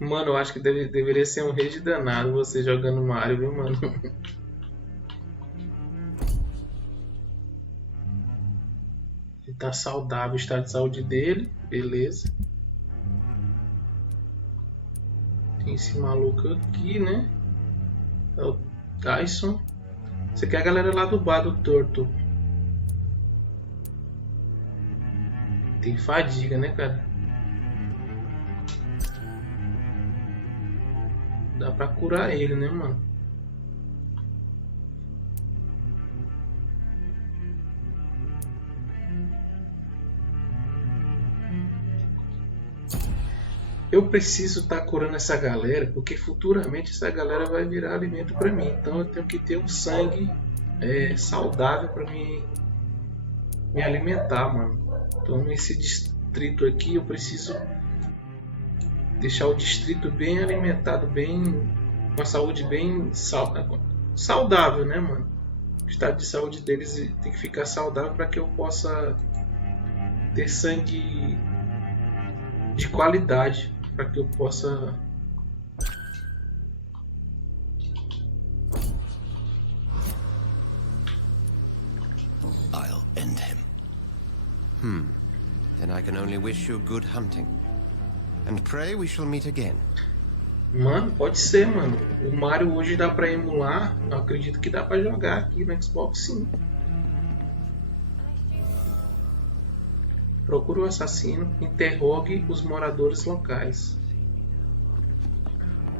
Mano, eu acho que deveria ser um rage danado você jogando Mario, viu, mano? Ele tá saudável, o estado de saúde dele, beleza. Tem esse maluco aqui, né? É o Tyson. Você quer a galera lá do bar do Torto. Tem fadiga, né, cara? Dá pra curar ele, né, mano? Eu preciso estar curando essa galera, porque futuramente essa galera vai virar alimento pra mim. Então eu tenho que ter um sangue saudável pra me alimentar, mano. Então esse distrito aqui, eu preciso deixar o distrito bem alimentado, bem com a saúde bem saudável, né, mano? O estado de saúde deles tem que ficar saudável para que eu possa ter sangue de qualidade, para que eu possa I'll end him. Then I can only wish you good hunting. And pray we shall meet again. Mano, pode ser, mano. O Mario hoje dá pra emular. Eu acredito que dá pra jogar aqui no Xbox, sim. Procure o assassino. Interrogue os moradores locais.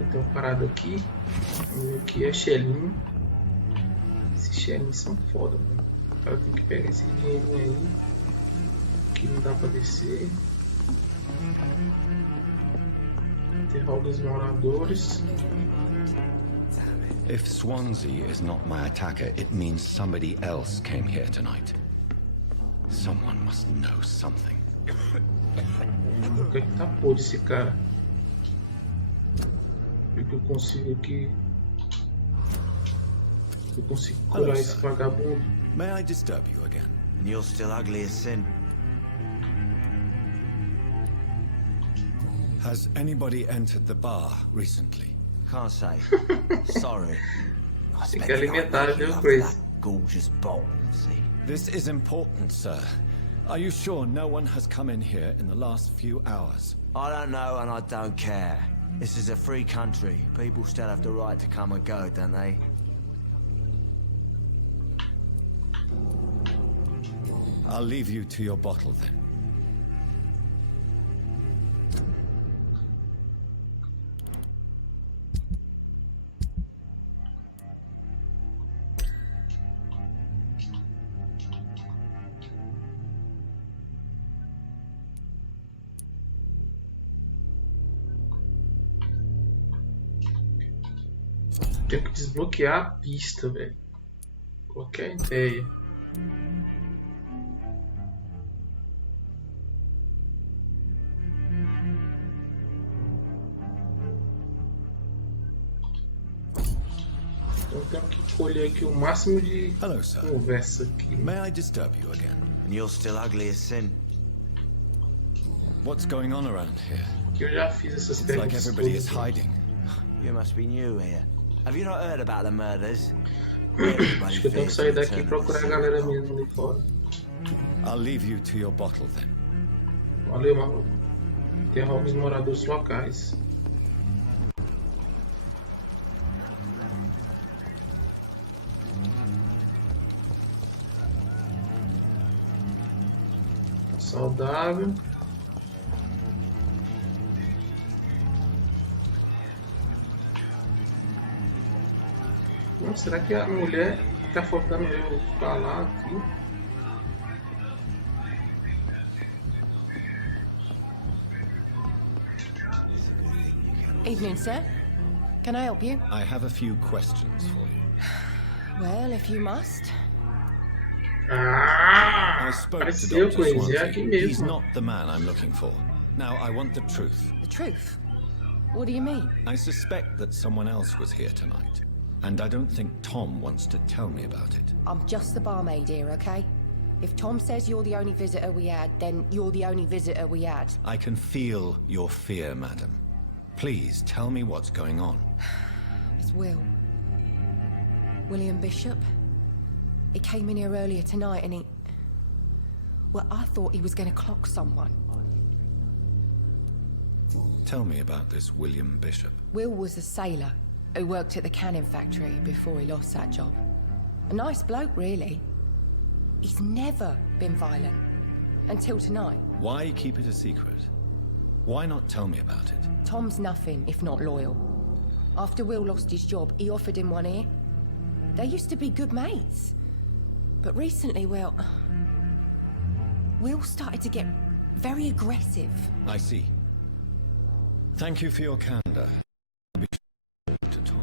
Eu tenho parado aqui. Aqui é Shellinho. Esses Shellinhos são foda, mano. O cara tem que pegar esse dinheirinho aí. Aqui não dá pra descer. Interroga os moradores. If Swansea is not my attacker, it means somebody else came here tonight. Someone must know something. O que é que tá podre esse cara? O que eu consigo aqui? Eu consigo curar esse vagabundo. May I disturb you again? And you're still ugly as sin. Has anybody entered the bar recently? Can't say. Sorry. I Tem spent que the night alimentar, making viu, love to Crazy? that gorgeous bowl, see? This is important, sir. Are you sure no one has come in here in the last few hours? I don't know and I don't care. This is a free country. People still have the right to come and go, don't they? I'll leave you to your bottle then. Tenho que desbloquear a pista, velho. Qualquer ideia. Então tenho que colher aqui o máximo de Hello, sir. conversa aqui. May I disturb you again? And you're still ugly as sin. What's going on around here? Que eu já fiz essas It's like perguntas everybody is todas. hiding. You must be new here. Have you not heard about the murders? Acho que eu tenho que sair daqui e procurar a galera mesmo ali fora. I'll leave you to your bottle then. Valeu, maluco. Interroga os moradores locais. Saudável. Não, será que a mulher tá faltando eu falar aqui? Evening, sir. Can I help you? I have a few questions for you. Well, if you must. I spoke to Apareceu, Dr. Crazy, é aqui Swansea. He's mesmo. not the man I'm looking for. Now, I want the truth. The truth? What do you mean? I suspect that someone else was here tonight. And I don't think Tom wants to tell me about it. I'm just the barmaid here, okay? If Tom says you're the only visitor we had, then you're the only visitor we had. I can feel your fear, madam. Please tell me what's going on. It's Will. William Bishop. He came in here earlier tonight and he... Well, I thought he was going to clock someone. Tell me about this William Bishop. Will was a sailor who worked at the canning factory before he lost that job. A nice bloke, really. He's never been violent. Until tonight. Why keep it a secret? Why not tell me about it? Tom's nothing if not loyal. After Will lost his job, he offered him one ear. They used to be good mates. But recently, well... Will started to get very aggressive. I see. Thank you for your candor. I'll be sure to Tom.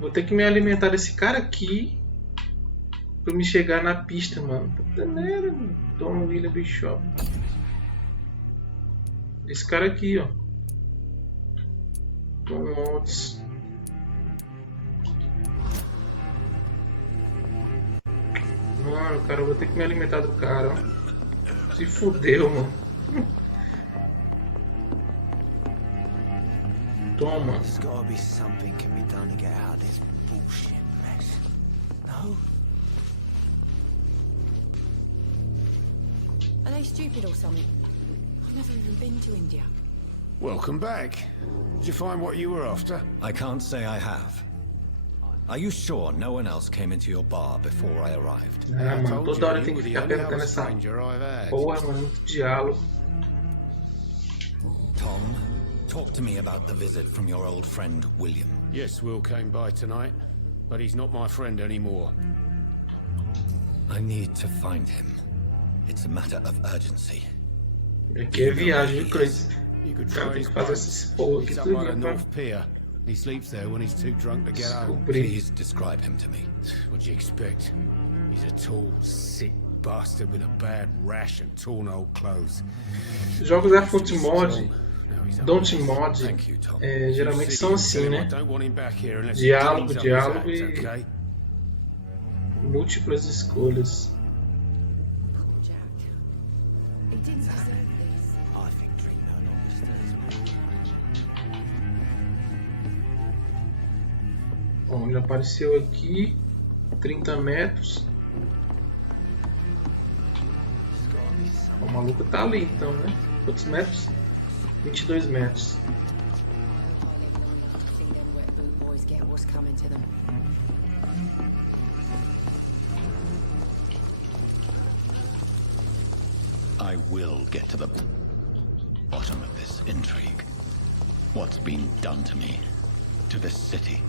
Vou ter que me alimentar desse cara aqui pra me chegar na pista, mano. Puta merda, mano. Tom William Bishop. Esse cara aqui, ó. Dontnod. Mano, cara, eu vou ter que me alimentar do cara, ó. Se fudeu, mano. Toma. There's gotta be something can be done to get out of this bullshit mess. No? Are they stupid or something? I've never even been to India. Welcome back. Did you find what you were after? I can't say I have. Are you sure no one else came into your bar before I arrived? Ah, mano, toda hora tem que ficar perguntando essa porra, mano, muito diálogo. Tom, talk to me about the visit from your old friend William. Yes, Will came by tonight, but he's not my friend anymore. I need to find him. It's a matter of urgency. Aqui é viagem, Chris. You could Cara, try tem his que fazer place. esses porra aqui He's up tudo by the pra North Pier. He sleeps there when he's too drunk to get home. descobrir. Please describe him to me. What'd you expect? He's a tall, sick bastard with a bad rash and torn old clothes. Jogos da Footmod, Now he's up Dontnod, Thank you, Tom. geralmente são assim, né? I don't want him back here unless Diálogo, he cleans up diálogo his e act, okay? múltiplas escolhas. Poor Jack. He didn't deserve this. I think drink no longer stirs me. Bom, já apareceu aqui 30 metros. O maluco tá ali então, né? Quantos metros? 22 metros. I'll live long enough to see them wet boot boys get what's coming to them. I will get to the bottom of this intrigue. What's been done to me, to this city?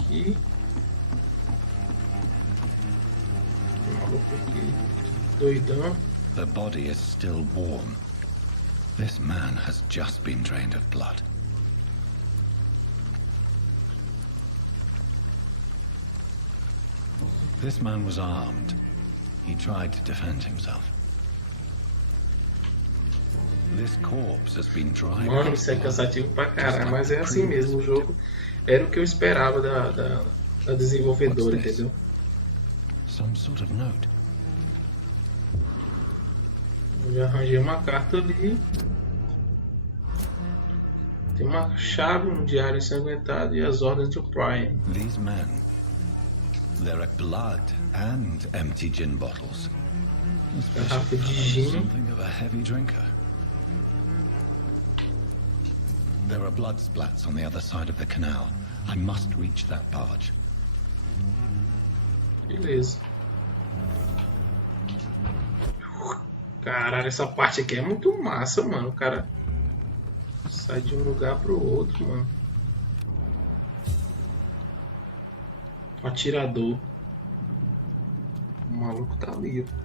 Aqui. O maluco aqui. Doidão. The body is still warm. This man has just been drained of blood. This man was armed. He tried to defend himself. This corpse has been dried. Mano, isso é cansativo pra caralho, mas é assim mesmo o jogo. Era o que eu esperava da desenvolvedora, entendeu? Some sort of note. Eu já arranjei uma carta ali. Tem uma chave, um diário ensanguentado e as ordens do Prime. These men. There are blood and empty gin bottles. This Garrafa bishop de was gin. something of a heavy drinker. There are blood splats on the other side of the canal. I must reach that barge. Beleza. Caralho, essa parte aqui é muito massa, mano. O cara sai de um lugar pro outro, mano. O atirador. O maluco tá ali, ó.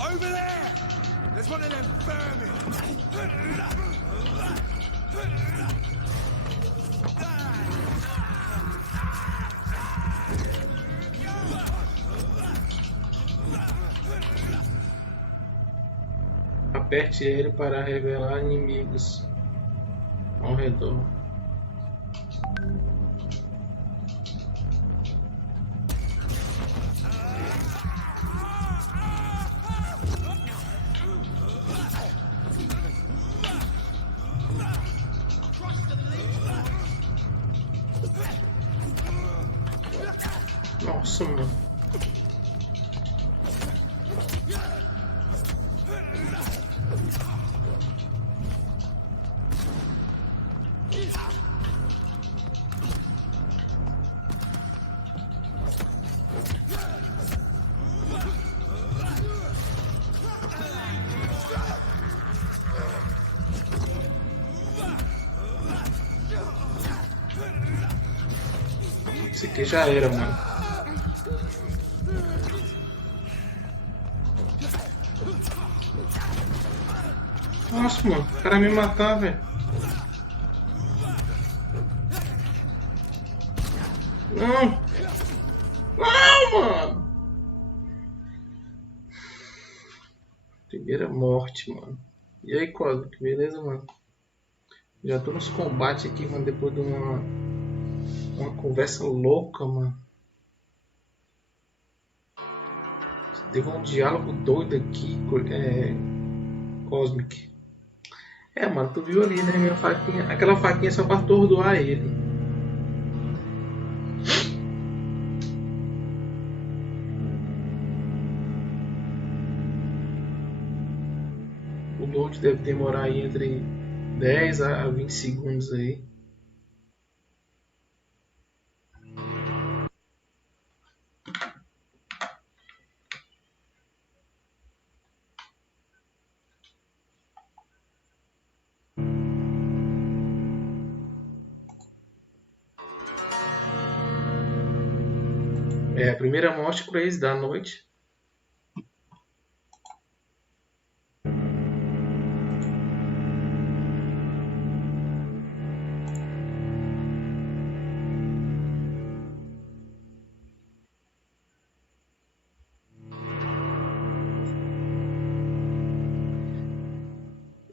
Over there! There's one of them vermin! Aperte ele para revelar inimigos ao redor. Nossa, mano. Esse aqui já era, mano. Nossa, mano, o cara me matar, velho. Não! Não, mano! Primeira morte, mano. E aí, Cosmic, beleza, mano? Já tô nos combates aqui, mano, depois de uma conversa louca, mano. Teve um diálogo doido aqui, Cosmic. Mano, tu viu ali, né, minha faquinha? Aquela faquinha é só pra atordoar ele. O load deve demorar aí entre 10 a 20 segundos aí. A primeira morte crazy da noite.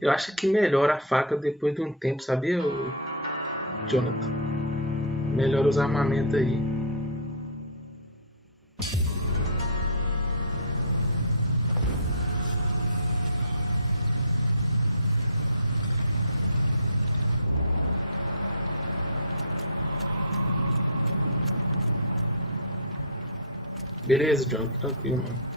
Eu acho que melhora a faca depois de um tempo, sabia, Jonathan? Melhora os armamentos aí. Beleza, Jonathan, tranquilo, mano.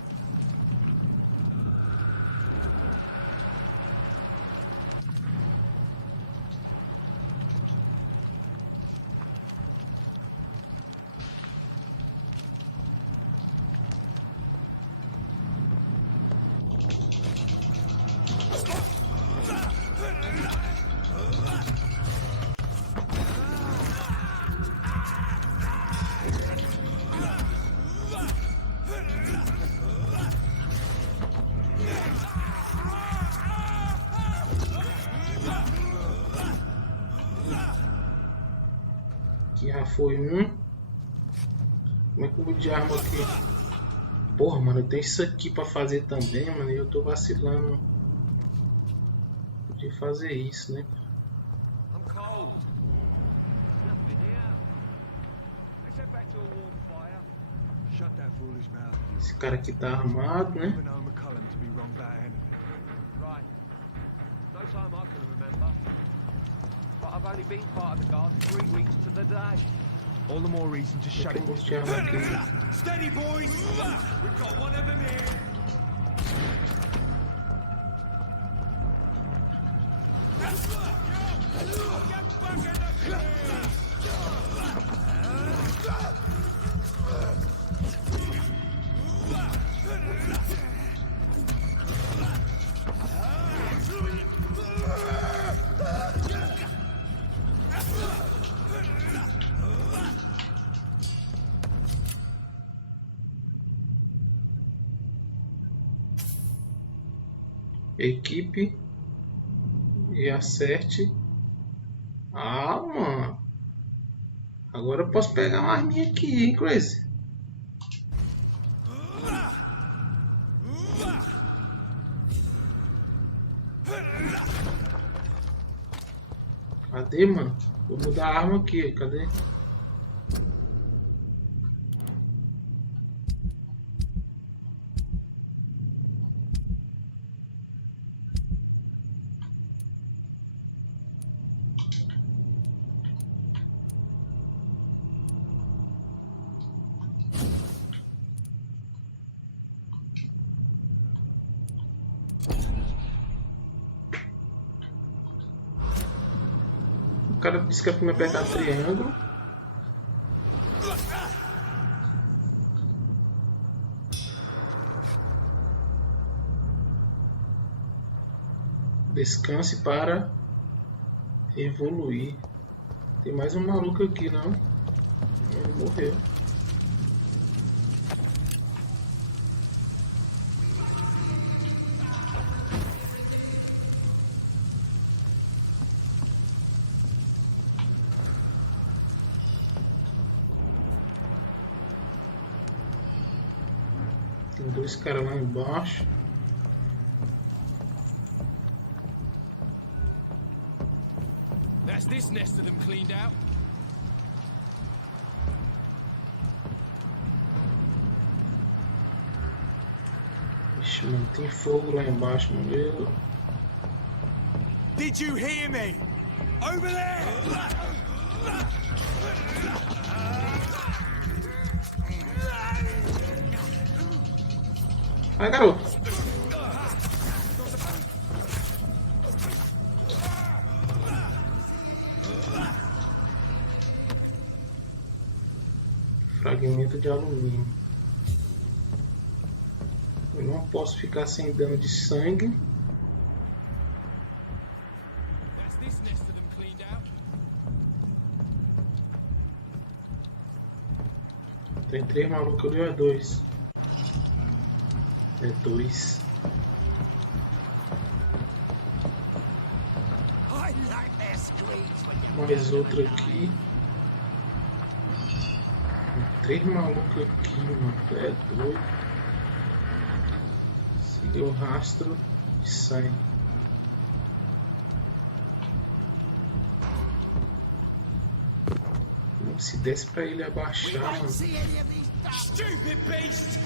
Aqui já foi um. Como é que eu vou de arma aqui? Porra, mano, eu tenho isso aqui pra fazer também, mano. E eu tô vacilando de fazer isso, né? Esse cara aqui tá armado, né? I've only been part of the guard 3 weeks to the day. All the more reason to shut it. Steady, boys! We've got one of them here! Get back in the clear! Equipe e acerte. Ah, mano. Agora eu posso pegar uma arminha aqui, hein, Crazy? Cadê, mano? Vou mudar a arma aqui. Cadê? O cara disse que é pra me apertar triângulo. Descanse para evoluir. Tem mais um maluco aqui, não? Ele morreu. Tem dois caras lá embaixo. That's this nest of them cleaned out. Vixe, mano, tem fogo lá embaixo, mano. Did you hear me? Over there! Vai, garoto. Fragmento de alumínio. Eu não posso ficar sem dano de sangue. Tem 3 malucos ali ou é 2? É 2. Mais outro aqui. 3 malucos aqui, mano. É doido. Seguir o rastro de sangue. Se desse pra ele abaixar, mano. Stupid beast!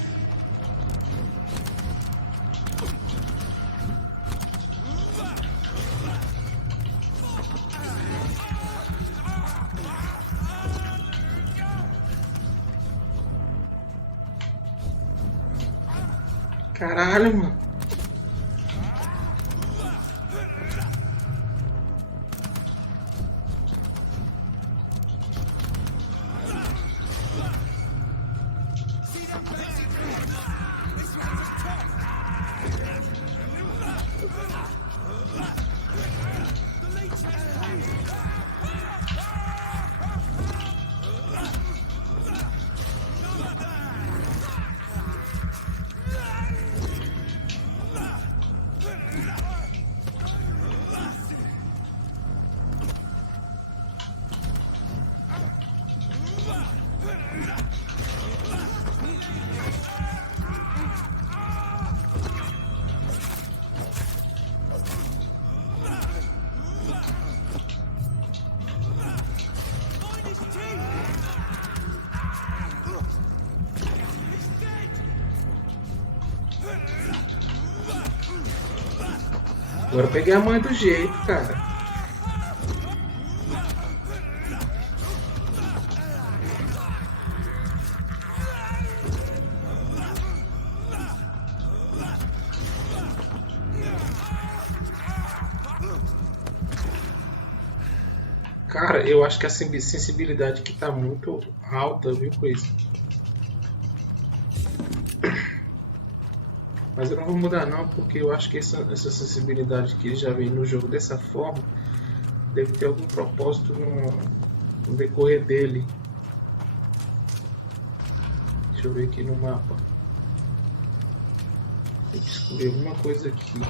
Caralho, mano. Agora eu peguei a mãe do jeito, cara. Cara, eu acho que a sensibilidade aqui tá muito alta, viu, coisa. Mas eu não vou mudar não, porque eu acho que essa sensibilidade que já vem no jogo dessa forma deve ter algum propósito no decorrer dele. Deixa eu ver aqui no mapa. Tem que escolher alguma coisa aqui.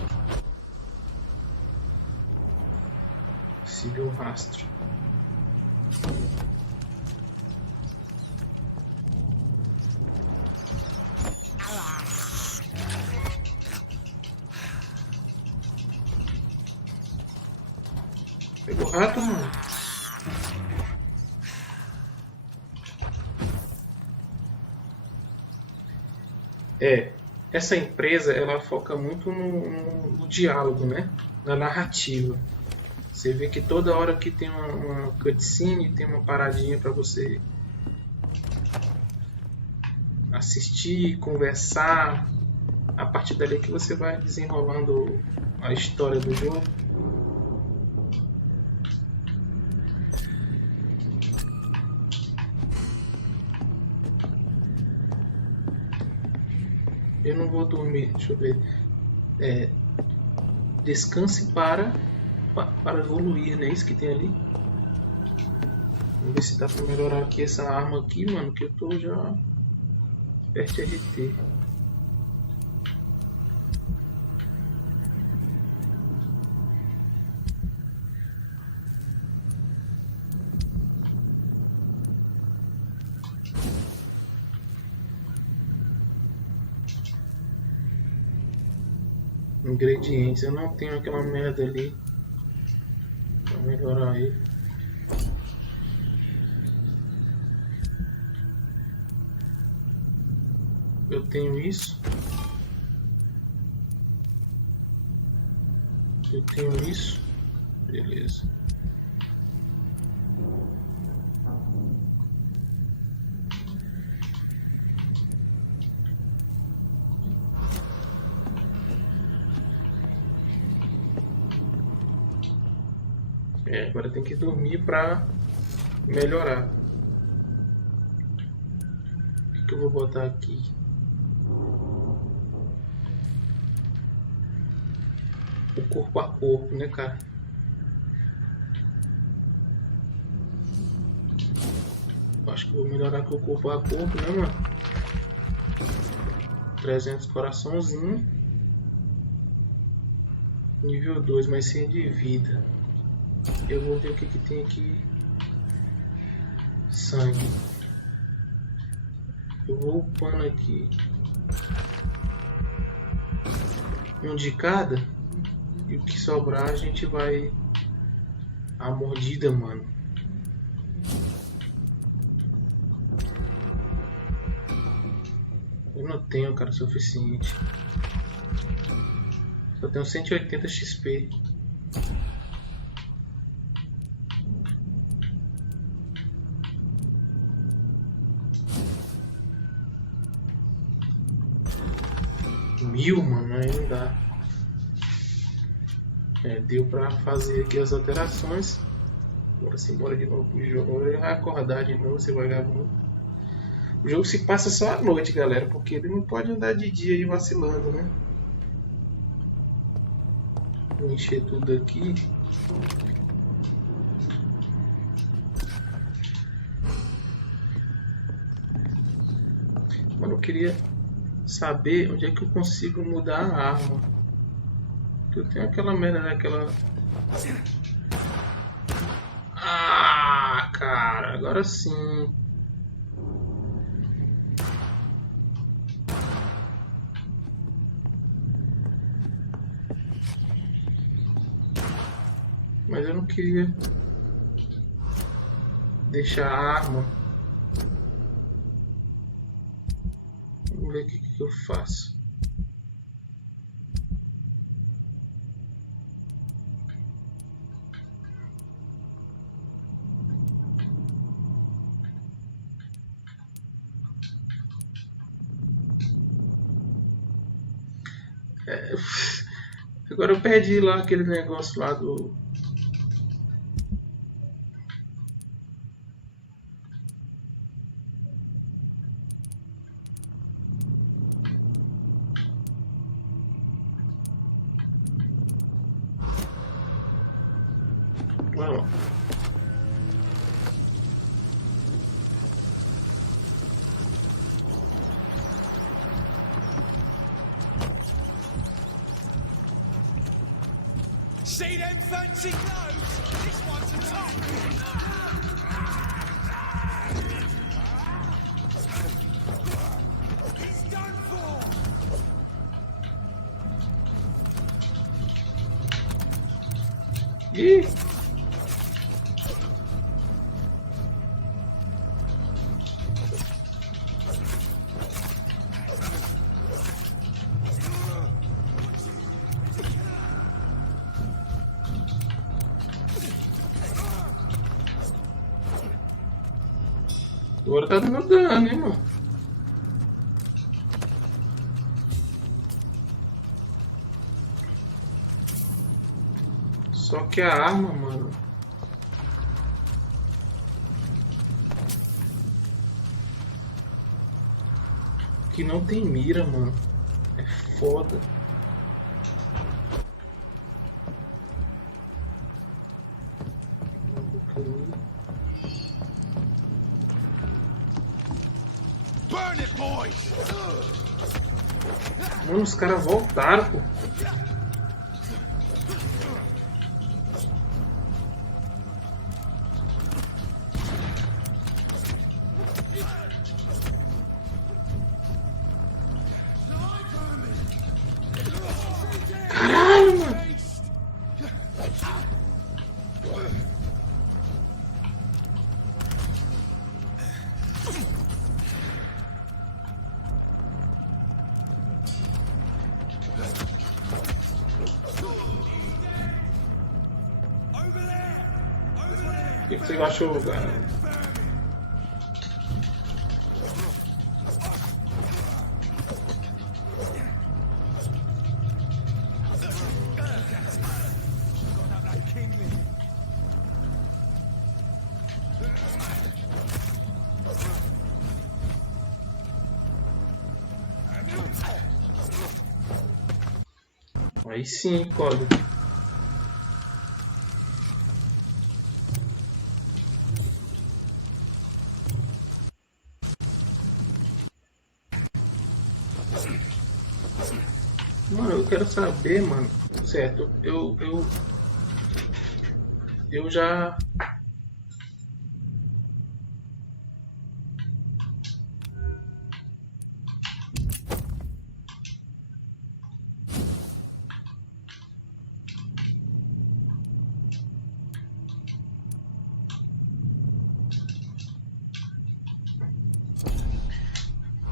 Siga o rastro. Pegou o rato, mano. Essa empresa ela foca muito no diálogo, né? Na narrativa. Você vê que toda hora que tem uma cutscene, tem uma paradinha para você assistir, conversar. A partir dali que você vai desenrolando a história do jogo. Eu não vou dormir, deixa eu ver. Descanse para evoluir, não é isso que tem ali? Vamos ver se dá pra melhorar aqui essa arma aqui, mano, que eu tô já perto de RT. Ingredientes, eu não tenho aquela merda ali pra melhorar ele. Eu tenho isso. Eu tenho isso. Beleza. Agora tem que dormir pra melhorar. O que eu vou botar aqui? O corpo a corpo, né, cara? Acho que vou melhorar com o corpo a corpo, né, mano? 300 coraçãozinho. Nível 2, mais 100 de vida. Eu vou ver o que tem aqui. Sangue. Eu vou upando aqui. Um de cada. E o que sobrar a gente vai... A mordida, mano. Eu não tenho, cara, o suficiente. Só tenho 180 XP. Mano, aí não dá. Deu pra fazer aqui as alterações. Agora se embora de novo pro jogo. Ele vai acordar de novo, você vai vagabundo. O jogo se passa só à noite, galera, porque ele não pode andar de dia aí vacilando, né? Vou encher tudo aqui. Mano, eu queria saber onde é que eu consigo mudar a arma. Porque eu tenho aquela merda daquela... Ah, cara, agora sim. Mas eu não queria deixar a arma. Vamos ver o que eu faço. Agora eu perdi lá aquele negócio lá do... Vamos. See them fancy clothes? This one's a top. He's done for. Ih! Agora tá dando dano, hein, mano? Só que a arma, mano... Que não tem mira, mano. É foda. Mano, os caras voltaram, pô. Caralho, mano. O que você achou, cara? Aí sim, código. Mano, eu quero saber, mano. Certo, eu já...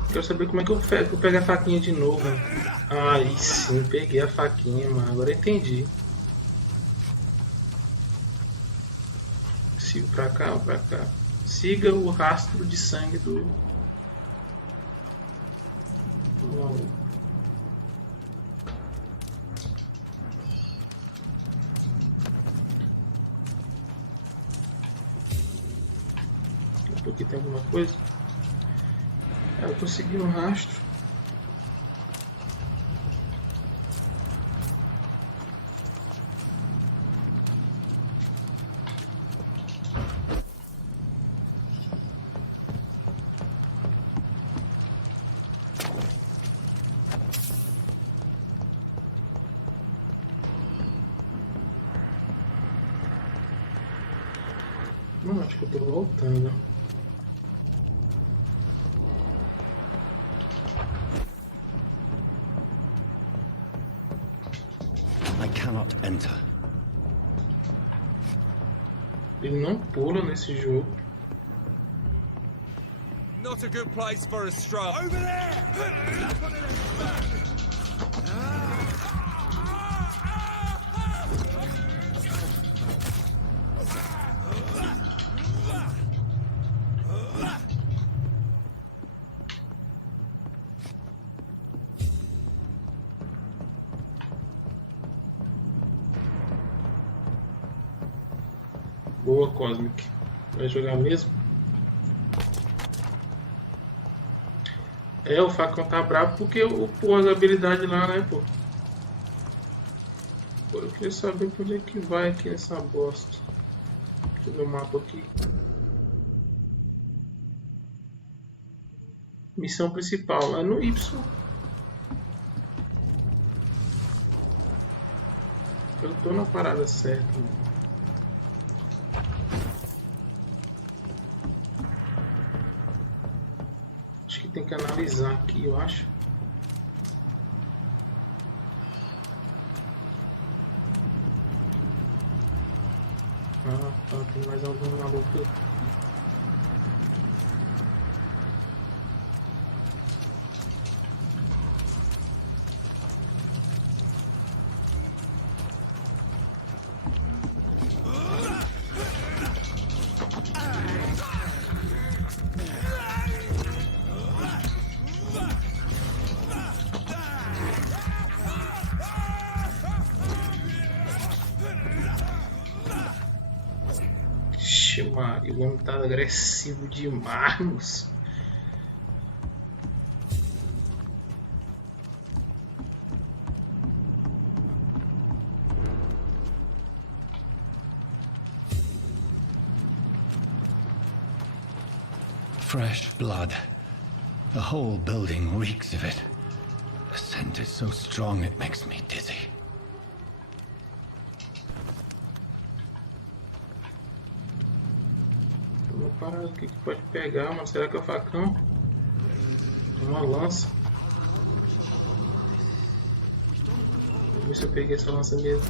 Quero saber como é que eu pego a faquinha de novo. Aí sim, peguei a faquinha, mano. Agora eu entendi. Sigo pra cá ou pra cá? Siga o rastro de sangue do... maluco. Aqui tem alguma coisa? Eu tô seguindo o rastro. Não, acho que eu tô voltando. Enter. Ele não pula nesse jogo. Not a good place for a stroll. Over there! Boa, Cosmic. Vai jogar mesmo? É, o facão tá bravo porque eu pôs a habilidade lá, né, pô? Eu queria saber por onde é que vai aqui essa bosta. Deixa eu ver o mapa aqui. Missão principal, é no Y. Eu tô na parada certa, mano. Tem que analisar aqui, eu acho. Ah, tá, tem mais algum maluco aqui. O homem tá agressivo demais. Fresh blood. The whole building reeks of it. The scent is so strong it makes me dizzy. Eu vou parar aqui que pode pegar, mas será que é o facão? Uma lança. Vou ver se eu peguei essa lança mesmo.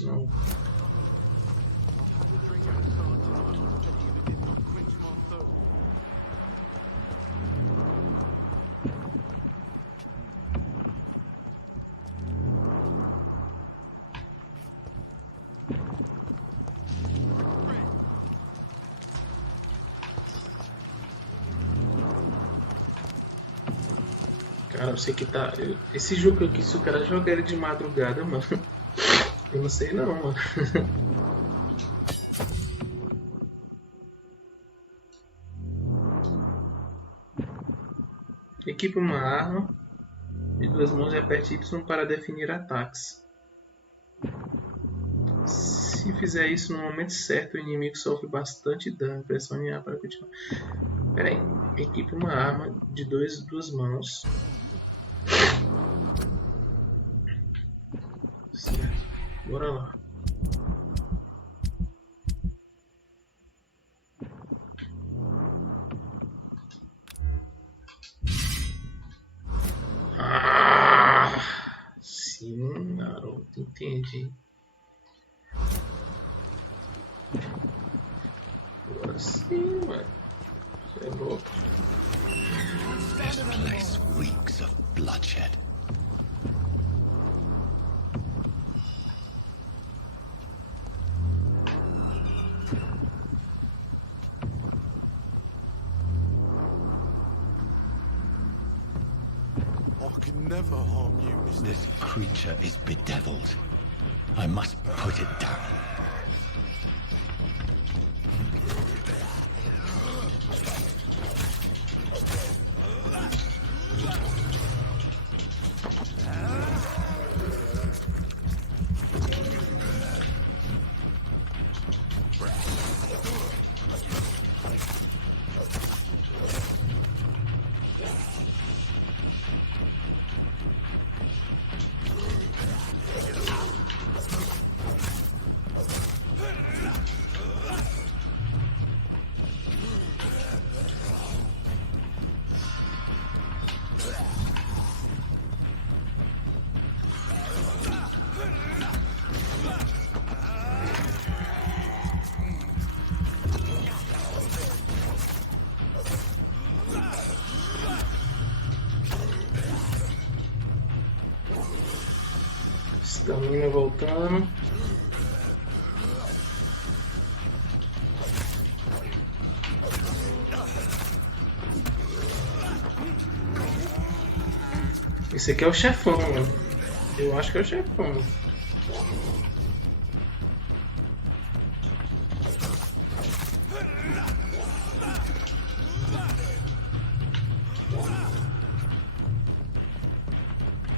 Não. Cara, eu sei que tá. Esse jogo aqui, se o cara jogar ele de madrugada, mano. Eu não sei não, mano. Equipe uma arma de 2 mãos e aperte Y para definir ataques. Se fizer isso no momento certo, o inimigo sofre bastante dano. Pressione A para continuar. Pera aí. Equipe uma arma de 2 mãos. Certo. Bora lá. Sim, garoto, entendi. Agora sim, mano. Você é louco. This place reeks of bloodshed. Never harm you. This creature is bedeviled. I must put it down. Estamina voltando. Esse aqui é o chefão, mano. Eu acho que é o chefão.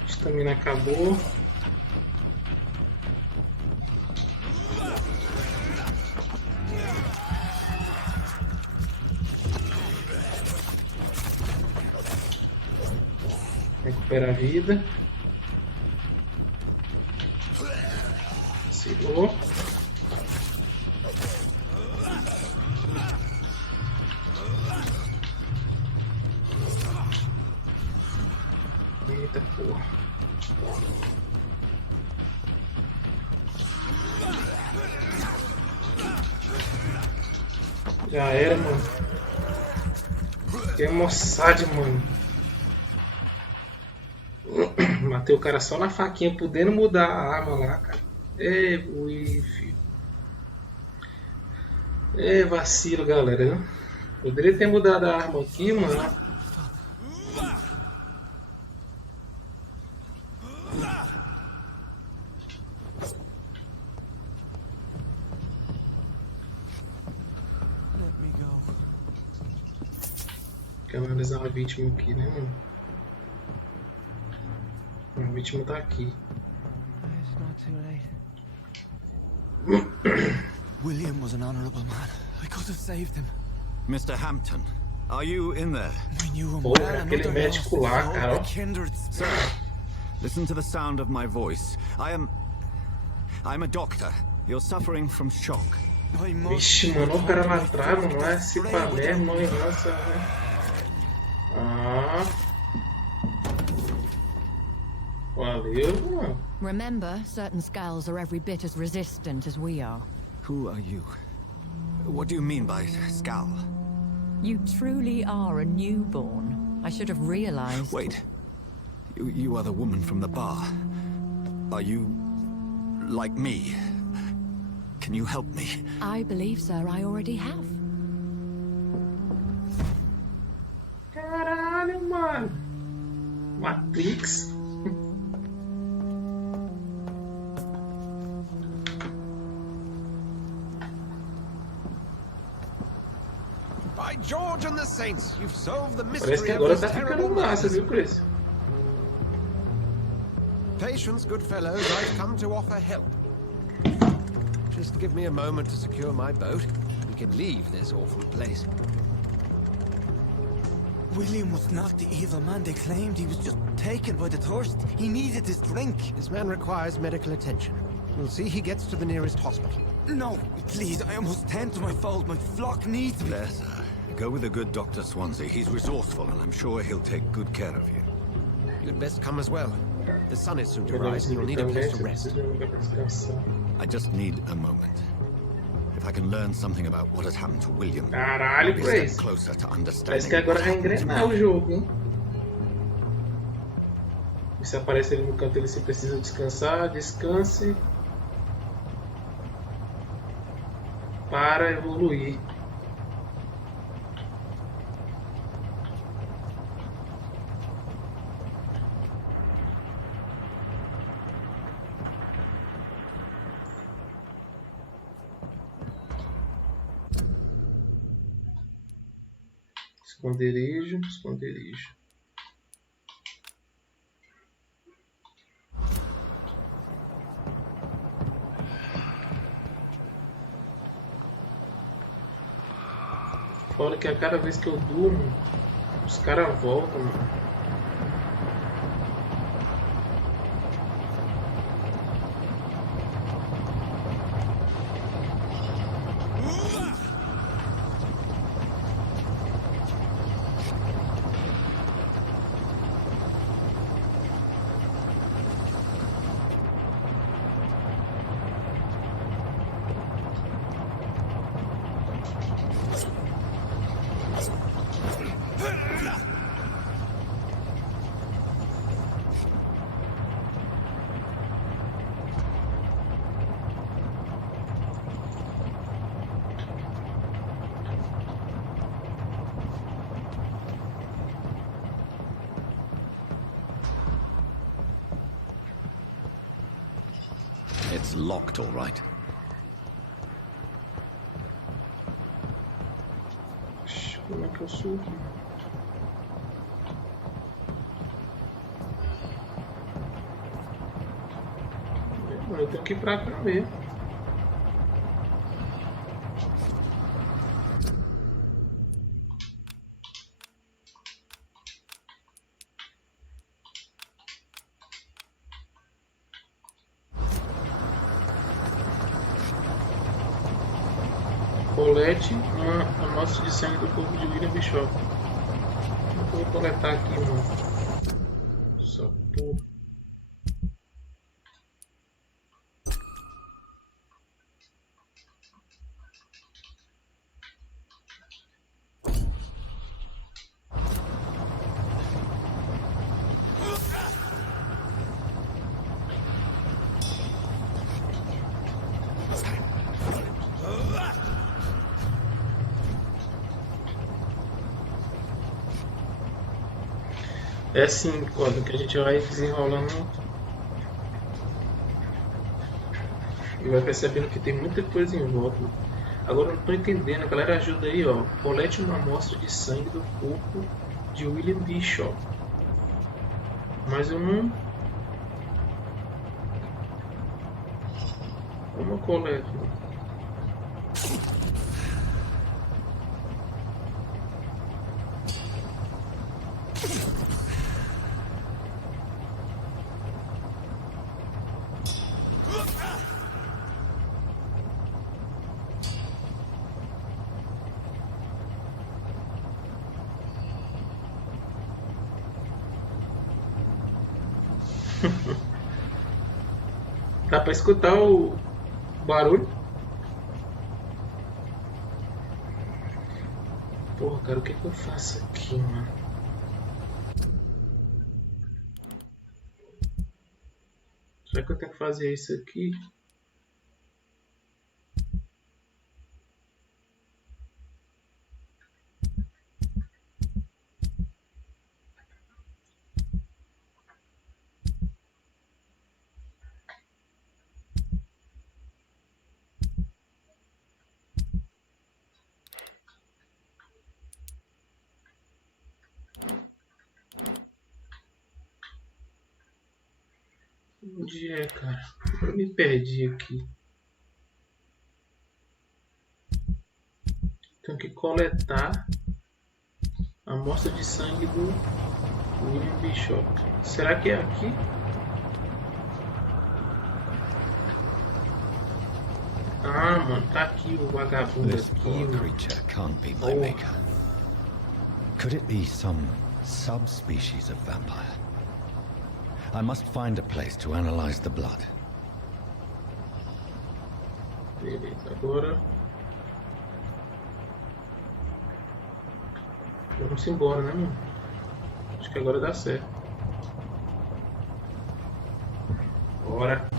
Estamina acabou. Recupera a vida. Segurou. Eita porra. Já era, mano. Que moçade, mano. Matei o cara só na faquinha, podendo mudar a arma lá, cara. Ui, filho. Vacilo, galera. Poderia ter mudado a arma aqui, mano. Quero analisar a vítima aqui, né, mano? A vítima tá aqui. William was an honorable man. I could have saved him. Mr. Hampton, are you in there? I knew him Pô, well. aquele médico lá, cara, ó. Kindred Sir, listen to the sound of my voice. I'm a doctor. You're suffering from shock. Vixe, mano, o cara lá atrás, mano, vai se pá mesmo, nossa, velho. Ah. Valeu, mano. Remember, certain skulls are every bit as resistant as we are. Who are you? What do you mean by skull? You truly are a newborn. I should have realized. Wait. You are the woman from the bar. Are you like me? Can you help me? I believe, sir, I already have. Caralho, mano. Matrix. By George and the Saints, you've solved the Parece mystery que of agora this tá ficando terrible massa, madness. viu, Chris? Patience, good fellows, I've come to offer help. Just give me a moment to secure my boat. We can leave this awful place. William was not the evil man they claimed. He was just taken by the thirst. He needed his drink. This man requires medical attention. We'll see he gets to the nearest hospital. No, please, I must tend to my fold. My flock needs me. There, sir. Go with the good Dr. Swansea. He's resourceful, and I'm sure he'll take good care of you. You'd best come as well. The sun is soon to rise, and you'll need a place to rest. I just need a moment. If I can learn something about what has happened to William, Caralho, I'll be a step Chris. closer to Parece understanding. que agora what vai happened to engrenar me. o jogo, hein? E se aparecer ali no canto, ele se precisa descansar, descanse para evoluir. Esconderijo, esconderijo. Fora que a cada vez que eu durmo, os caras voltam, mano. It's locked, all right. Como é que eu subo? Eu tenho que ir pra cá mesmo. Colete uma amostra de sangue do corpo de William Bishop. O que eu vou coletar aqui, mano? Só por... É assim, quando que a gente vai desenrolando e vai percebendo que tem muita coisa em volta. Agora eu não estou entendendo, a galera ajuda aí, ó. Colete uma amostra de sangue do corpo de William Bishop. Mas eu não... Como coleta? Dá pra escutar o barulho? Porra, cara, o que que eu faço aqui, mano? Será que eu tenho que fazer isso aqui? Onde é, cara? Eu me perdi aqui. Tenho que coletar a amostra de sangue do William Bishop. Será que é aqui? Ah, mano, tá aqui o vagabundo This aqui. poor creature can't be my maker. Could it be some subspecies of vampire? I must find a place to analyze the blood. Beleza, agora vamos embora, né, mano? Acho que agora dá certo. Bora.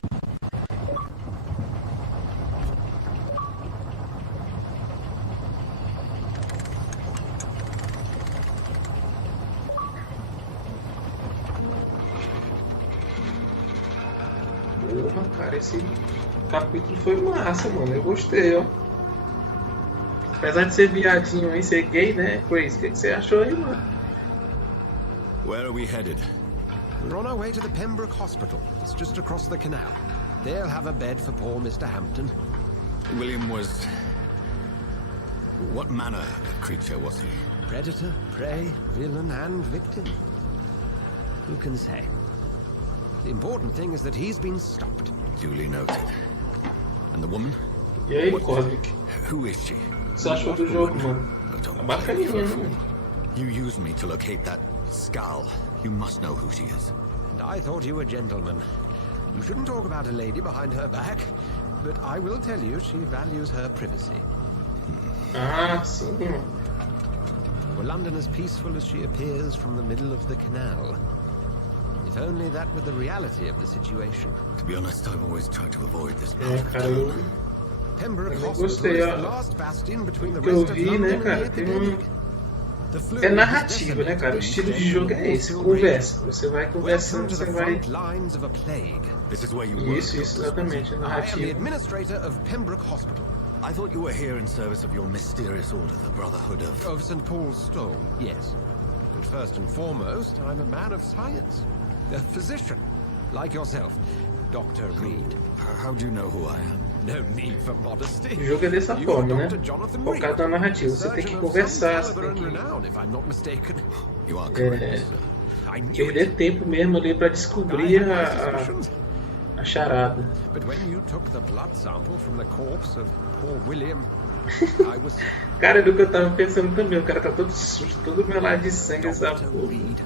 Porra, cara, esse capítulo foi massa, mano. Eu gostei, ó. Apesar de ser viadinho aí, ser gay, né? Chris, o que você achou aí, mano? Where are we headed? We're on our way to the Pembroke Hospital. It's just across the canal. They'll have a bed for poor Mr. Hampton. William was... What manner of creature was he? Predator, prey, villain, and victim. Who can say? The important thing is that he's been stopped. Duly noted. And the woman? E aí, Cosmic? Who is she? O que você achou do jogo, mano? É bacaninha, né, mano? You used me to locate that skull. You must know who she is. And I thought you a gentleman. You shouldn't talk about a lady behind her back, but I will tell you she values her privacy. Ah, sim, mano. Were London as peaceful as she appears from the middle of the canal? If only that were the reality of the situation. To be honest, I've always tried to avoid this part É, of cara, town. Pembroke eu Hospital gostei, is ó. the last bastion between the O que eu rest of vi, né, London and cara, the tem epidemic. The flu É has narrativa, né, cara? O estilo de jogo é esse, conversa. Você vai conversando, você vai... lines of a plague. This is where you work. Isso, exatamente, é I am the narrativa. administrator of Pembroke Hospital. I thought you were here in service of your mysterious order, the Brotherhood of... Of St. Paul's Stone, yes. But first and foremost, I'm a man of science. A physician, like yourself, Dr. Reid. How do you know who I am? No need for modesty. O jogo é dessa You forma, are né? Dr. Jonathan Focado na Reid, narrativa. Você tem que surgeon of conversar, some você caliber tem and que renown, if I'm not mistaken. You are correct, sir. I knew perder it. tempo mesmo ali pra I descobrir had my suspicions. a charada. But when you took the blood sample from the corpse of poor William, I was Cara, é do que eu tava pensando também. O cara tá todo sujo, todo melado de sangue, essa Dr. porra. Reid.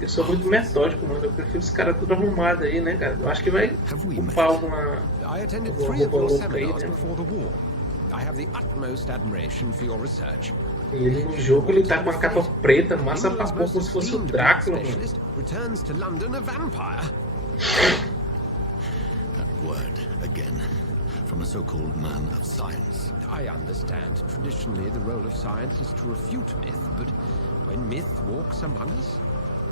Eu sou muito metódico, mano. Eu prefiro os caras tudo arrumado aí, né, cara? Eu acho que vai upar alguma I attended roupa 3 of your louca aí, seminars né? before the war. I have the utmost admiration for your research. E ele no jogo, ele tá com a capa preta, massa pra porra, como se fosse o Drácula, mano. Specialist returns to London a vampire. That word, again. From a so-called man of science. I understand traditionally the role of science is to refute myth, but when myth walks among us,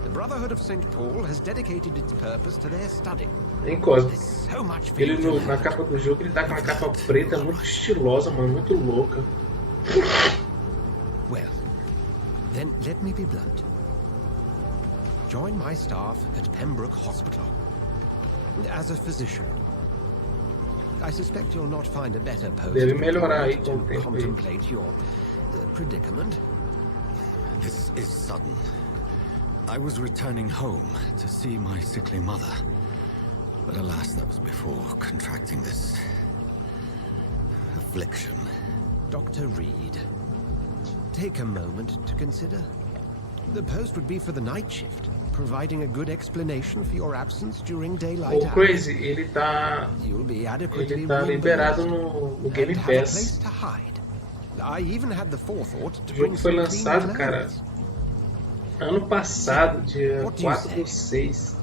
the Brotherhood of St. Paul has dedicated its purpose to their study. Em Cosmic. There's so much for Ele you to na learn. capa do jogo, ele tá com uma capa preta muito estilosa, mano, muito louca. Well, then let me be blunt. Join my staff at Pembroke Hospital. As a physician, I suspect you'll not find a better post Deve melhorar aí com o to tempo aí. contemplate your predicament. This is sudden. I was returning home to see my sickly mother. But alas, that was before contracting this affliction. Dr. Reid, take a moment to consider. The post would be for the night shift, providing a good explanation for your absence during daylight O Crazy, ele tá liberado no Game Pass. I even had the forethought to O jogo bring foi some lançado, clean cara, clothes. ano passado, dia 4/6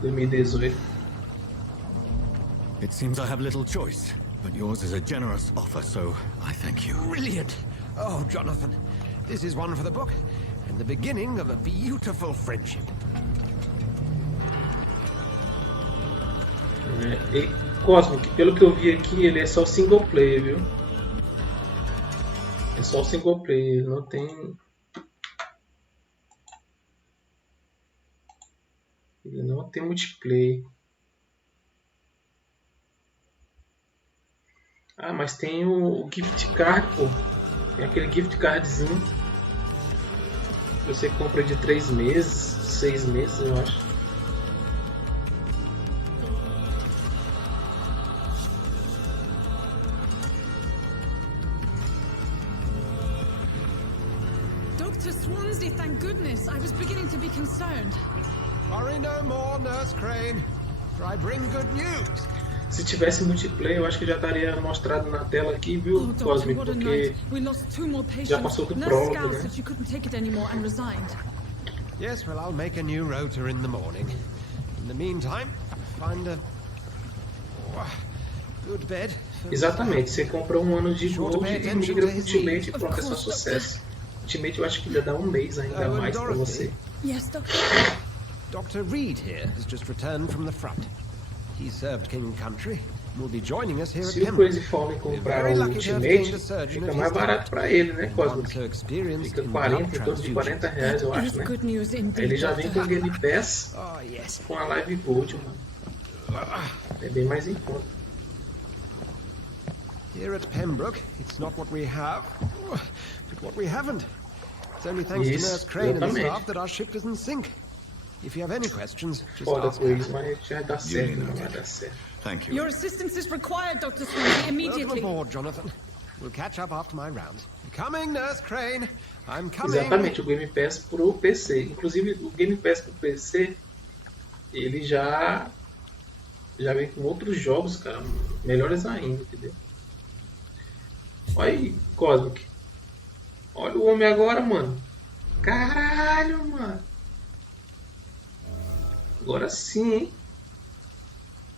de 2018. It seems I have little choice, but yours is a generous offer, so I thank you. Brilliant! Oh, Jonathan, this is one for the book, and the beginning of a beautiful friendship. E Cosmic, pelo que eu vi aqui, ele é só single player, viu? É só single player, não tem... Ele não tem multiplayer. Ah, mas tem o gift card, pô. Tem aquele gift cardzinho. Você compra de 3 meses, 6 meses, eu acho. Dr. Swansea, thank goodness. I was beginning to be concerned. Worry no more, Nurse Crane, for I bring good news. Se tivesse multiplayer, eu acho que já estaria mostrado na tela aqui, viu, Cosmic? Porque já passou do prólogo, né? Yes, well, I'll make a new rota in the morning. In the meantime, find a good bed. Exatamente, você compra um ano de Gold e migra pro Ultimate e pronto, é só sucesso. Ultimate eu acho que ainda dá um mês ainda mais pra você. Yes, Doctor. Dr. Reid here has just returned from the front. He served King and Country and will be joining us here at Se o Crazy Fome comprar o Ultimate, fica mais barato pra ele, né, Cosmic? Fica 40, em torno de 40 reais, eu acho, né? Aí ele já vem com o Game Pass, com a Live Gold, mano. É bem mais em conta. Here at Pembroke, it's not what we have, but what we haven't. It's only thanks to Nurse Crane and the staff that our ship doesn't sink. If you have any questions, just ask. Mas já dá certo, não vai dar certo. Thank you. Your assistance is required, Dr. Swansea, immediately. Welcome aboard, Jonathan. We'll catch up after my rounds. Coming, Nurse Crane. I'm coming. Exatamente, o Game Pass pro PC. Inclusive, o Game Pass pro PC, ele já vem com outros jogos, cara, melhores ainda, entendeu? Olha aí, Cosmic. Olha o homem agora, mano. Caralho, mano. Agora sim, hein?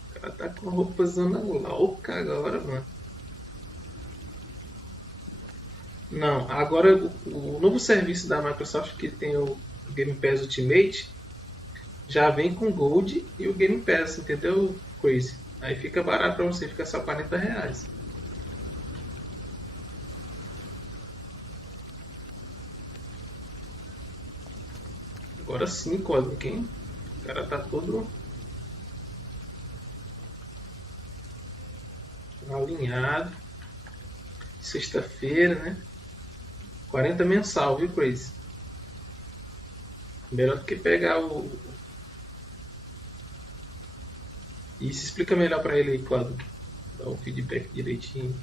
O cara tá com a roupa zona louca agora, mano. Não, agora o novo serviço da Microsoft, que tem o Game Pass Ultimate, já vem com Gold e o Game Pass, entendeu, Crazy? Aí fica barato pra você, fica só 40 reais. Agora sim, Cosmic, hein? O cara tá todo alinhado. Sexta-feira, né? 40 mensal, viu, Crazy? Melhor do que pegar o... Isso explica melhor pra ele aí, Cosmic. Dá o feedback direitinho.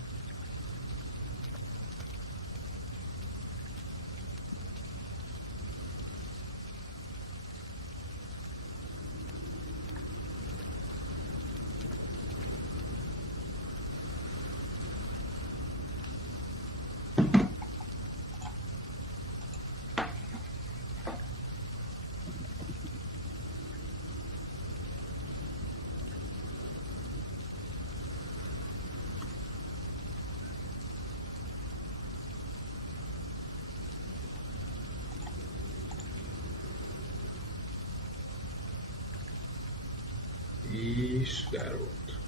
Isso, garoto.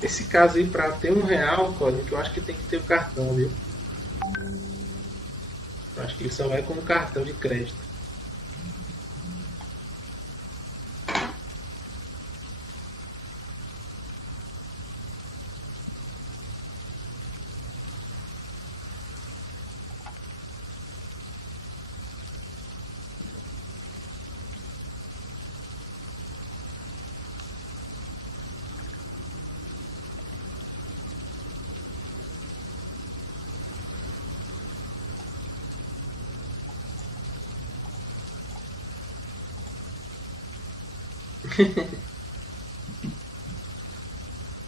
Esse caso aí, pra ter R$1, Cosmic, eu acho que tem que ter o cartão, viu? Eu acho que ele só vai com o cartão de crédito.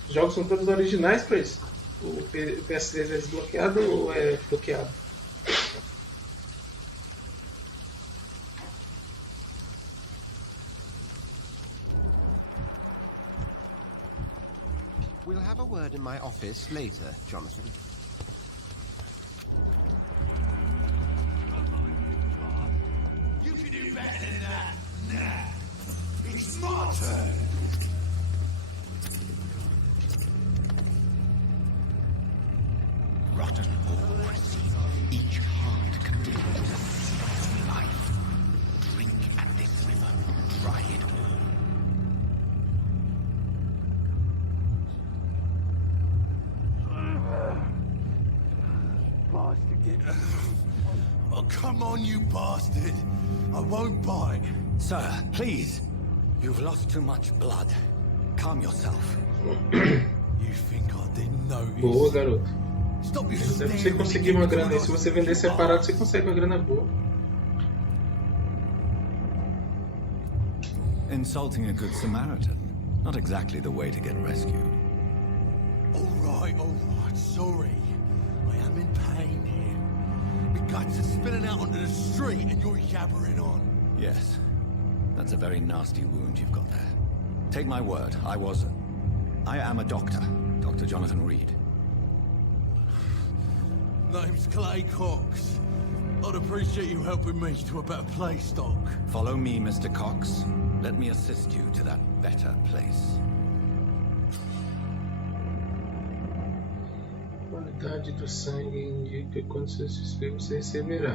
Os jogos são todos originais para isso. O PS3 é desbloqueado ou é bloqueado? We'll have a word in my office later, Jonathan. You can do better than that. Nah. It's my turn. Rotten ores. Each heart contains a seed of life. Drink at this river. Try it all. Oh, come on, you bastard. I won't bite. Sir, please. You've lost too much blood. Calm yourself. You think I didn't notice? Boa, garoto. Stop you Deve você conseguir uma grana aí. Se você vender separado, você consegue uma grana boa. Insulting a good Samaritan. Not exactly the way to get rescued. All right, sorry. I am in pain here. My guts are spilling out onto the street and you're yabbering on. Yes. That's a very nasty wound you've got there. Take my word, I am a doctor. Dr. Jonathan Reid. Name's Clay Cox. I'd appreciate you helping me to a better place, Doc. Follow me, Mr. Cox. Let me assist you to that better place. A qualidade do sangue indica quando você se inscreve, você receberá.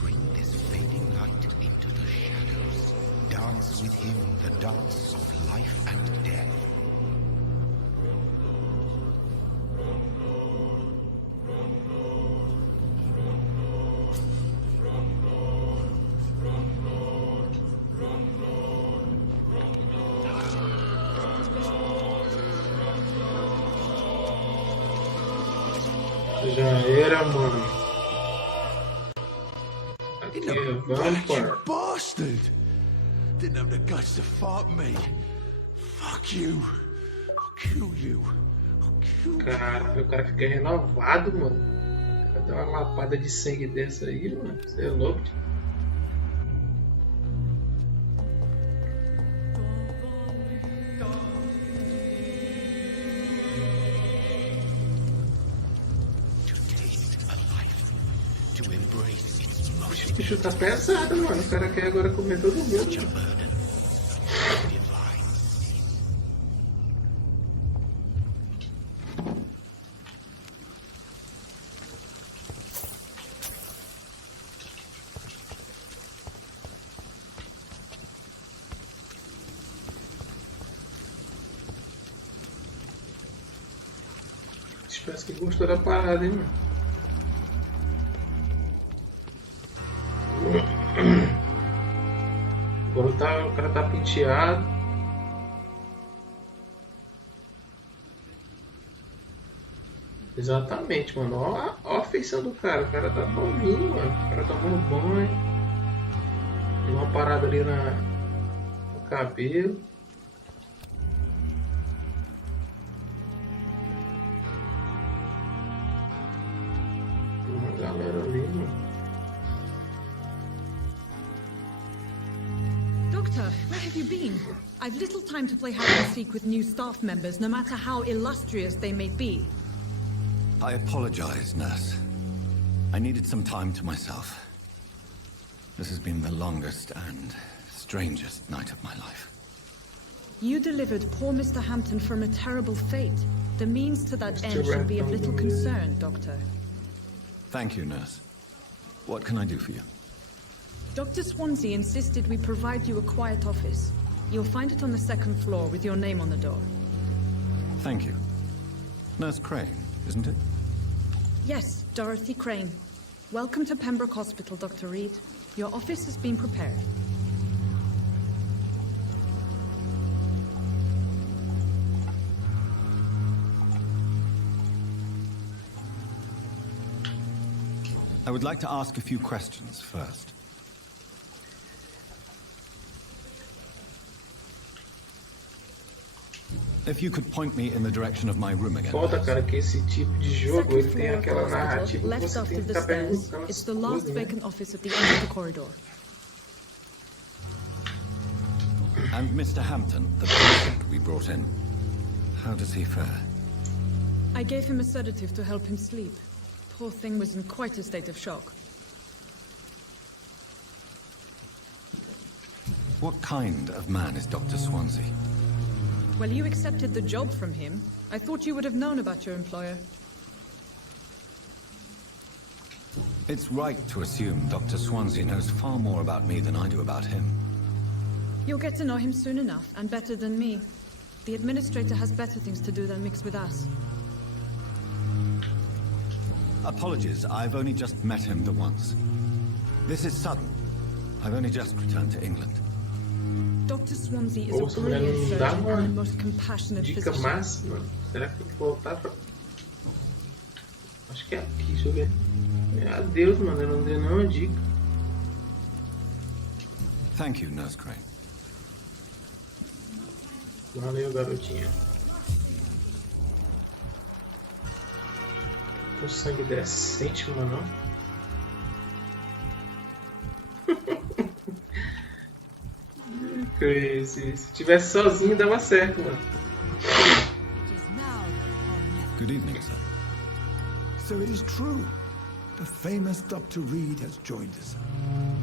Bring this fading light into the shadows. Dance with him the dance of life and death. Já era, mano. Aqui é Vampyr. Bastard! Didn't have the guts to fight me. Fuck you. I'll kill you. Caralho, o cara fica renovado, mano. O cara dá uma lapada de sangue dessa aí, mano. Você é louco. O bicho tá pesado, mano. O cara quer agora comer todo mundo. Parece que gostou da parada, hein, mano. Agora o cara tá penteado. Exatamente, mano. Ó a feição do cara. O cara tá novinho, mano. O cara tomando banho. Tem uma parada ali no cabelo. Galera ali, mano. Doctor, where have you been? I've little time to play hide and seek with new staff members, no matter how illustrious they may be. I apologize, nurse. I needed some time to myself. This has been the longest and strangest night of my life. You delivered poor Mr. Hampton from a terrible fate. The means to that end should be of little concern, Doctor. Thank you, nurse. What can I do for you? Dr. Swansea insisted we provide you a quiet office. You'll find it on the second floor with your name on the door. Thank you. Nurse Crane, isn't it? Yes, Dorothy Crane. Welcome to Pembroke Hospital, Dr. Reid. Your office has been prepared. I would like to ask a few questions first. If you could point me in the direction of my room again. Foda, cara, que esse tipo de jogo ele tem aquela narrativa que Left você after tem que the estar stairs. perguntando It's as the last coisas, né? vacant office at the end of the corridor. And Mr. Hampton, the patient we brought in, how does he fare? I gave him a sedative to help him sleep. Poor thing was in quite a state of shock. What kind of man is Dr. Swansea? Well, you accepted the job from him. I thought you would have known about your employer. It's right to assume Dr. Swansea knows far more about me than I do about him. You'll get to know him soon enough, and better than me. The administrator has better things to do than mix with us. Apologies, I've only just met him the once. This is sudden. I've only just returned to England. Dr. Swansea is a brilliant surgeon and the most compassionate Dica physician. máxima. Será que tem que voltar pra... Acho que é aqui, deixa eu ver. Adeus, mano, eu não dei nenhuma dica. Thank you, Nurse Crane. Valeu, garotinha. O sangue decente, mano. Crazy. Se tivesse sozinho, dava certo, mano. Good evening, sir. So it is true. The famous Dr. Reid has joined us.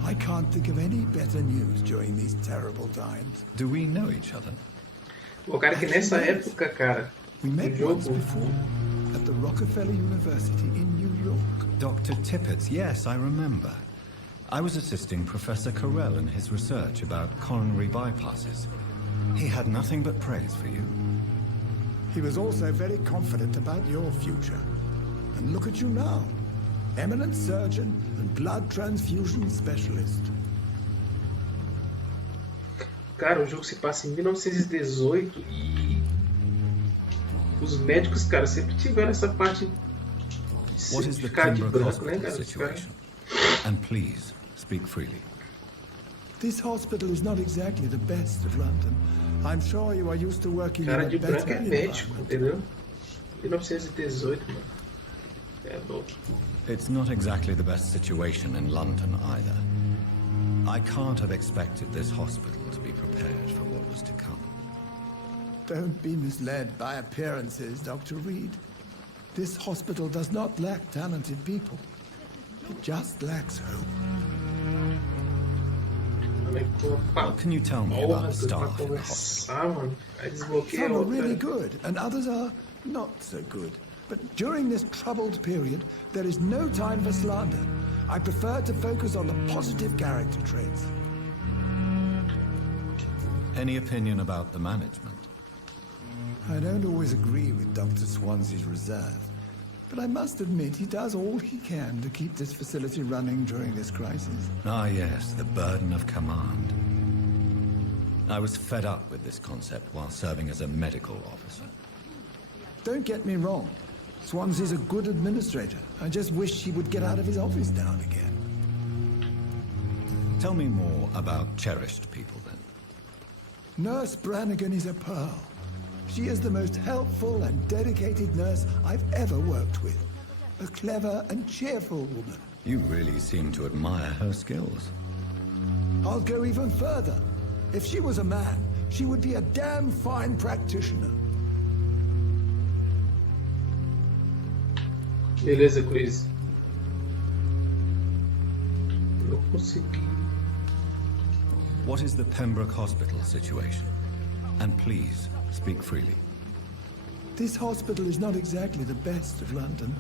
I can't think of any better news during these terrible times. Do we know each other? O cara que nessa época, cara, we met jogo once before at the Rockefeller University in New York. Dr. Tippett, yes, I remember. I was assisting Professor Carell in his research about coronary bypasses. He had nothing but praise for you. He was also very confident about your future. And look at you now. Eminent surgeon and blood transfusion specialist. Cara, o jogo se passa em 1918 e os médicos, cara, sempre tiveram essa parte de ficar de branco, né, cara? And please, speak freely. This hospital is not exactly the best of London. I'm sure you are used to working Cara in de a branco better é médico, entendeu? 1918, mano. É louco. It's not exactly the best situation in London either. I can't have expected this hospital to be prepared for what was to come. Don't be misled by appearances, Dr. Reid. This hospital does not lack talented people. It just lacks hope. What can you tell me about the staff in the hospital? Some are really good, and others are not so good. But during this troubled period, there is no time for slander. I prefer to focus on the positive character traits. Any opinion about the management? I don't always agree with Dr. Swansea's reserve, but I must admit he does all he can to keep this facility running during this crisis. Ah, yes, the burden of command. I was fed up with this concept while serving as a medical officer. Don't get me wrong. Swansea's a good administrator. I just wish he would get out of his office now and again. Tell me more about cherished people, then. Nurse Brannigan is a pearl. She is the most helpful and dedicated nurse I've ever worked with. A clever and cheerful woman. You really seem to admire her skills. I'll go even further. If she was a man, she would be a damn fine practitioner. Beleza, Chris. Não consegui. What is the Pembroke Hospital situation? And please, speak freely. This hospital is not exactly the best of London.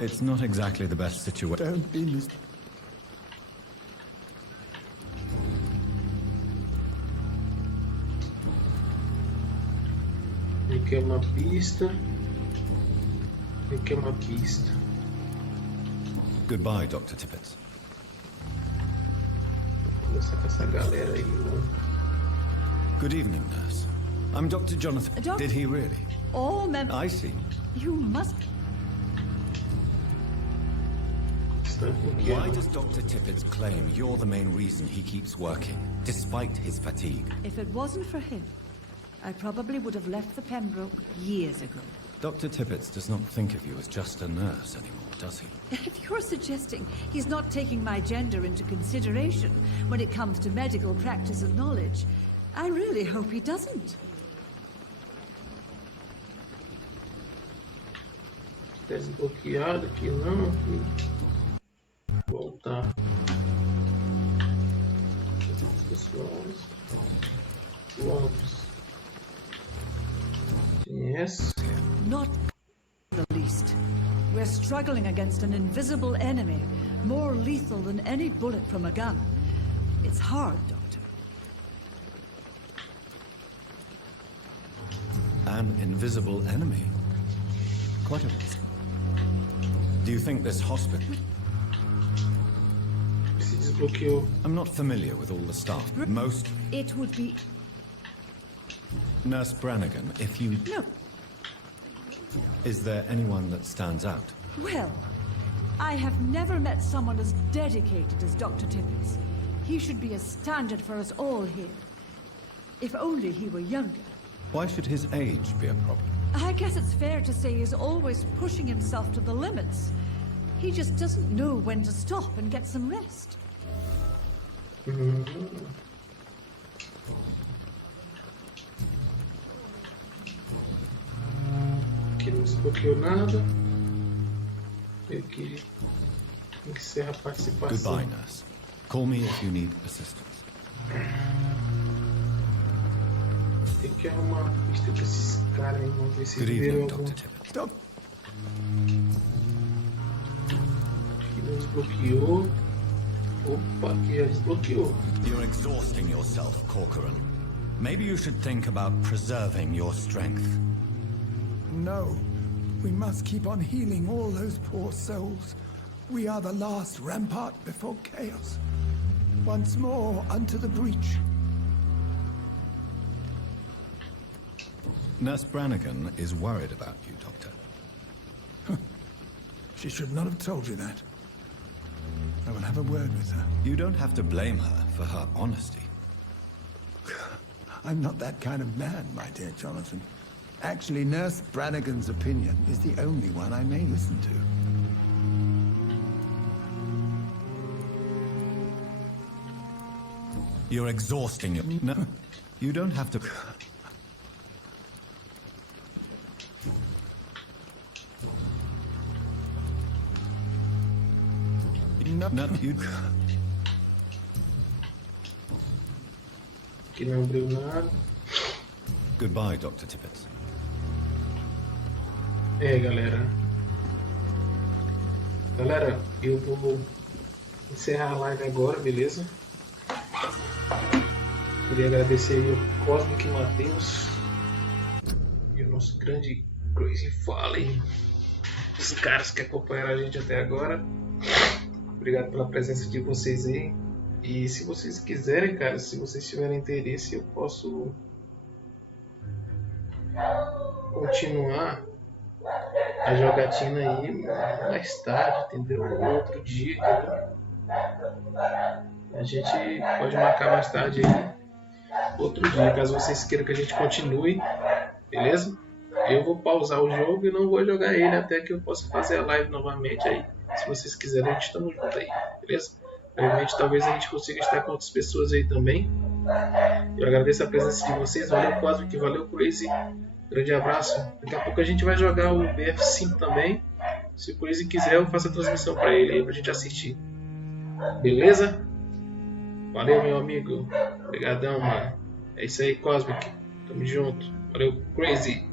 It's not exactly the best situation. Don't be mis... Aqui é uma pista. Aqui é uma pista. Goodbye, Dr. Tippett. Conversar com essa galera aí, mano. Good evening, nurse. I'm Dr. Jonathan. Did he really? All members. I see. You must. Why does Dr. Tippett's claim you're the main reason he keeps working, despite his fatigue? If it wasn't for him, I probably would have left the Pembroke years ago. Dr. Tippett does not think of you as just a nurse anymore, does he? If you're suggesting he's not taking my gender into consideration when it comes to medical practice and knowledge, I really hope he doesn't. Desbloqueado aqui não, aqui. Voltar. Vamos. Yes. Not the least. We're struggling against an invisible enemy, more lethal than any bullet from a gun. It's hard, Doctor. An invisible enemy? Quite a... Do you think this hospital... I'm not familiar with all the staff. Most... It would be... Nurse Brannigan, if you... No. Is there anyone that stands out? Well, I have never met someone as dedicated as Dr. Tippett. He should be a standard for us all here. If only he were younger. Why should his age be a problem? I guess it's fair to say he's always pushing himself to the limits. He just doesn't know when to stop and get some rest. Aqui não desbloqueou nada. Aqui encerra a participação. Goodbye, nurse. Call me if you need assistance. Tem que arrumar a pista com esses caras aí. Vamos ver se Good viram evening, algum. Dr. Tippett. Aqui não desbloqueou. Opa, aqui já desbloqueou. You're exhausting yourself, Corcoran. Maybe you should think about preserving your strength. No. We must keep on healing all those poor souls. We are the last rampart before chaos. Once more unto the breach. Nurse Brannigan is worried about you, Doctor. She should not have told you that. I will have a word with her. You don't have to blame her for her honesty. I'm not that kind of man, my dear Jonathan. Actually, Nurse Brannigan's opinion is the only one I may listen to. You're exhausting your... No, you don't have to... No, you... Aqui não abriu nada. Goodbye, Dr. Tippett. Galera. Galera, eu vou encerrar a live agora, beleza? Queria agradecer aí ao Cosmic Matheus e o nosso grande Crazy Fallen, os caras que acompanharam a gente até agora. Obrigado pela presença de vocês aí. E se vocês quiserem, cara, se vocês tiverem interesse, eu posso continuar a jogatina aí mais tarde, entendeu? Outro dia, entendeu? A gente pode marcar mais tarde aí, outro dia, caso vocês queiram que a gente continue, beleza? Eu vou pausar o jogo e não vou jogar ele até que eu possa fazer a live novamente aí. Se vocês quiserem, a gente estamos juntos aí, beleza? Brevemente, talvez a gente consiga estar com outras pessoas aí também. Eu agradeço a presença de vocês. Valeu, Cosmic, valeu, Crazy. Grande abraço. Daqui a pouco a gente vai jogar o BF5 também. Se o Crazy quiser, eu faço a transmissão para ele aí pra gente assistir. Beleza? Valeu, meu amigo. Obrigadão, mano. É isso aí, Cosmic. Tamo junto. Valeu, Crazy.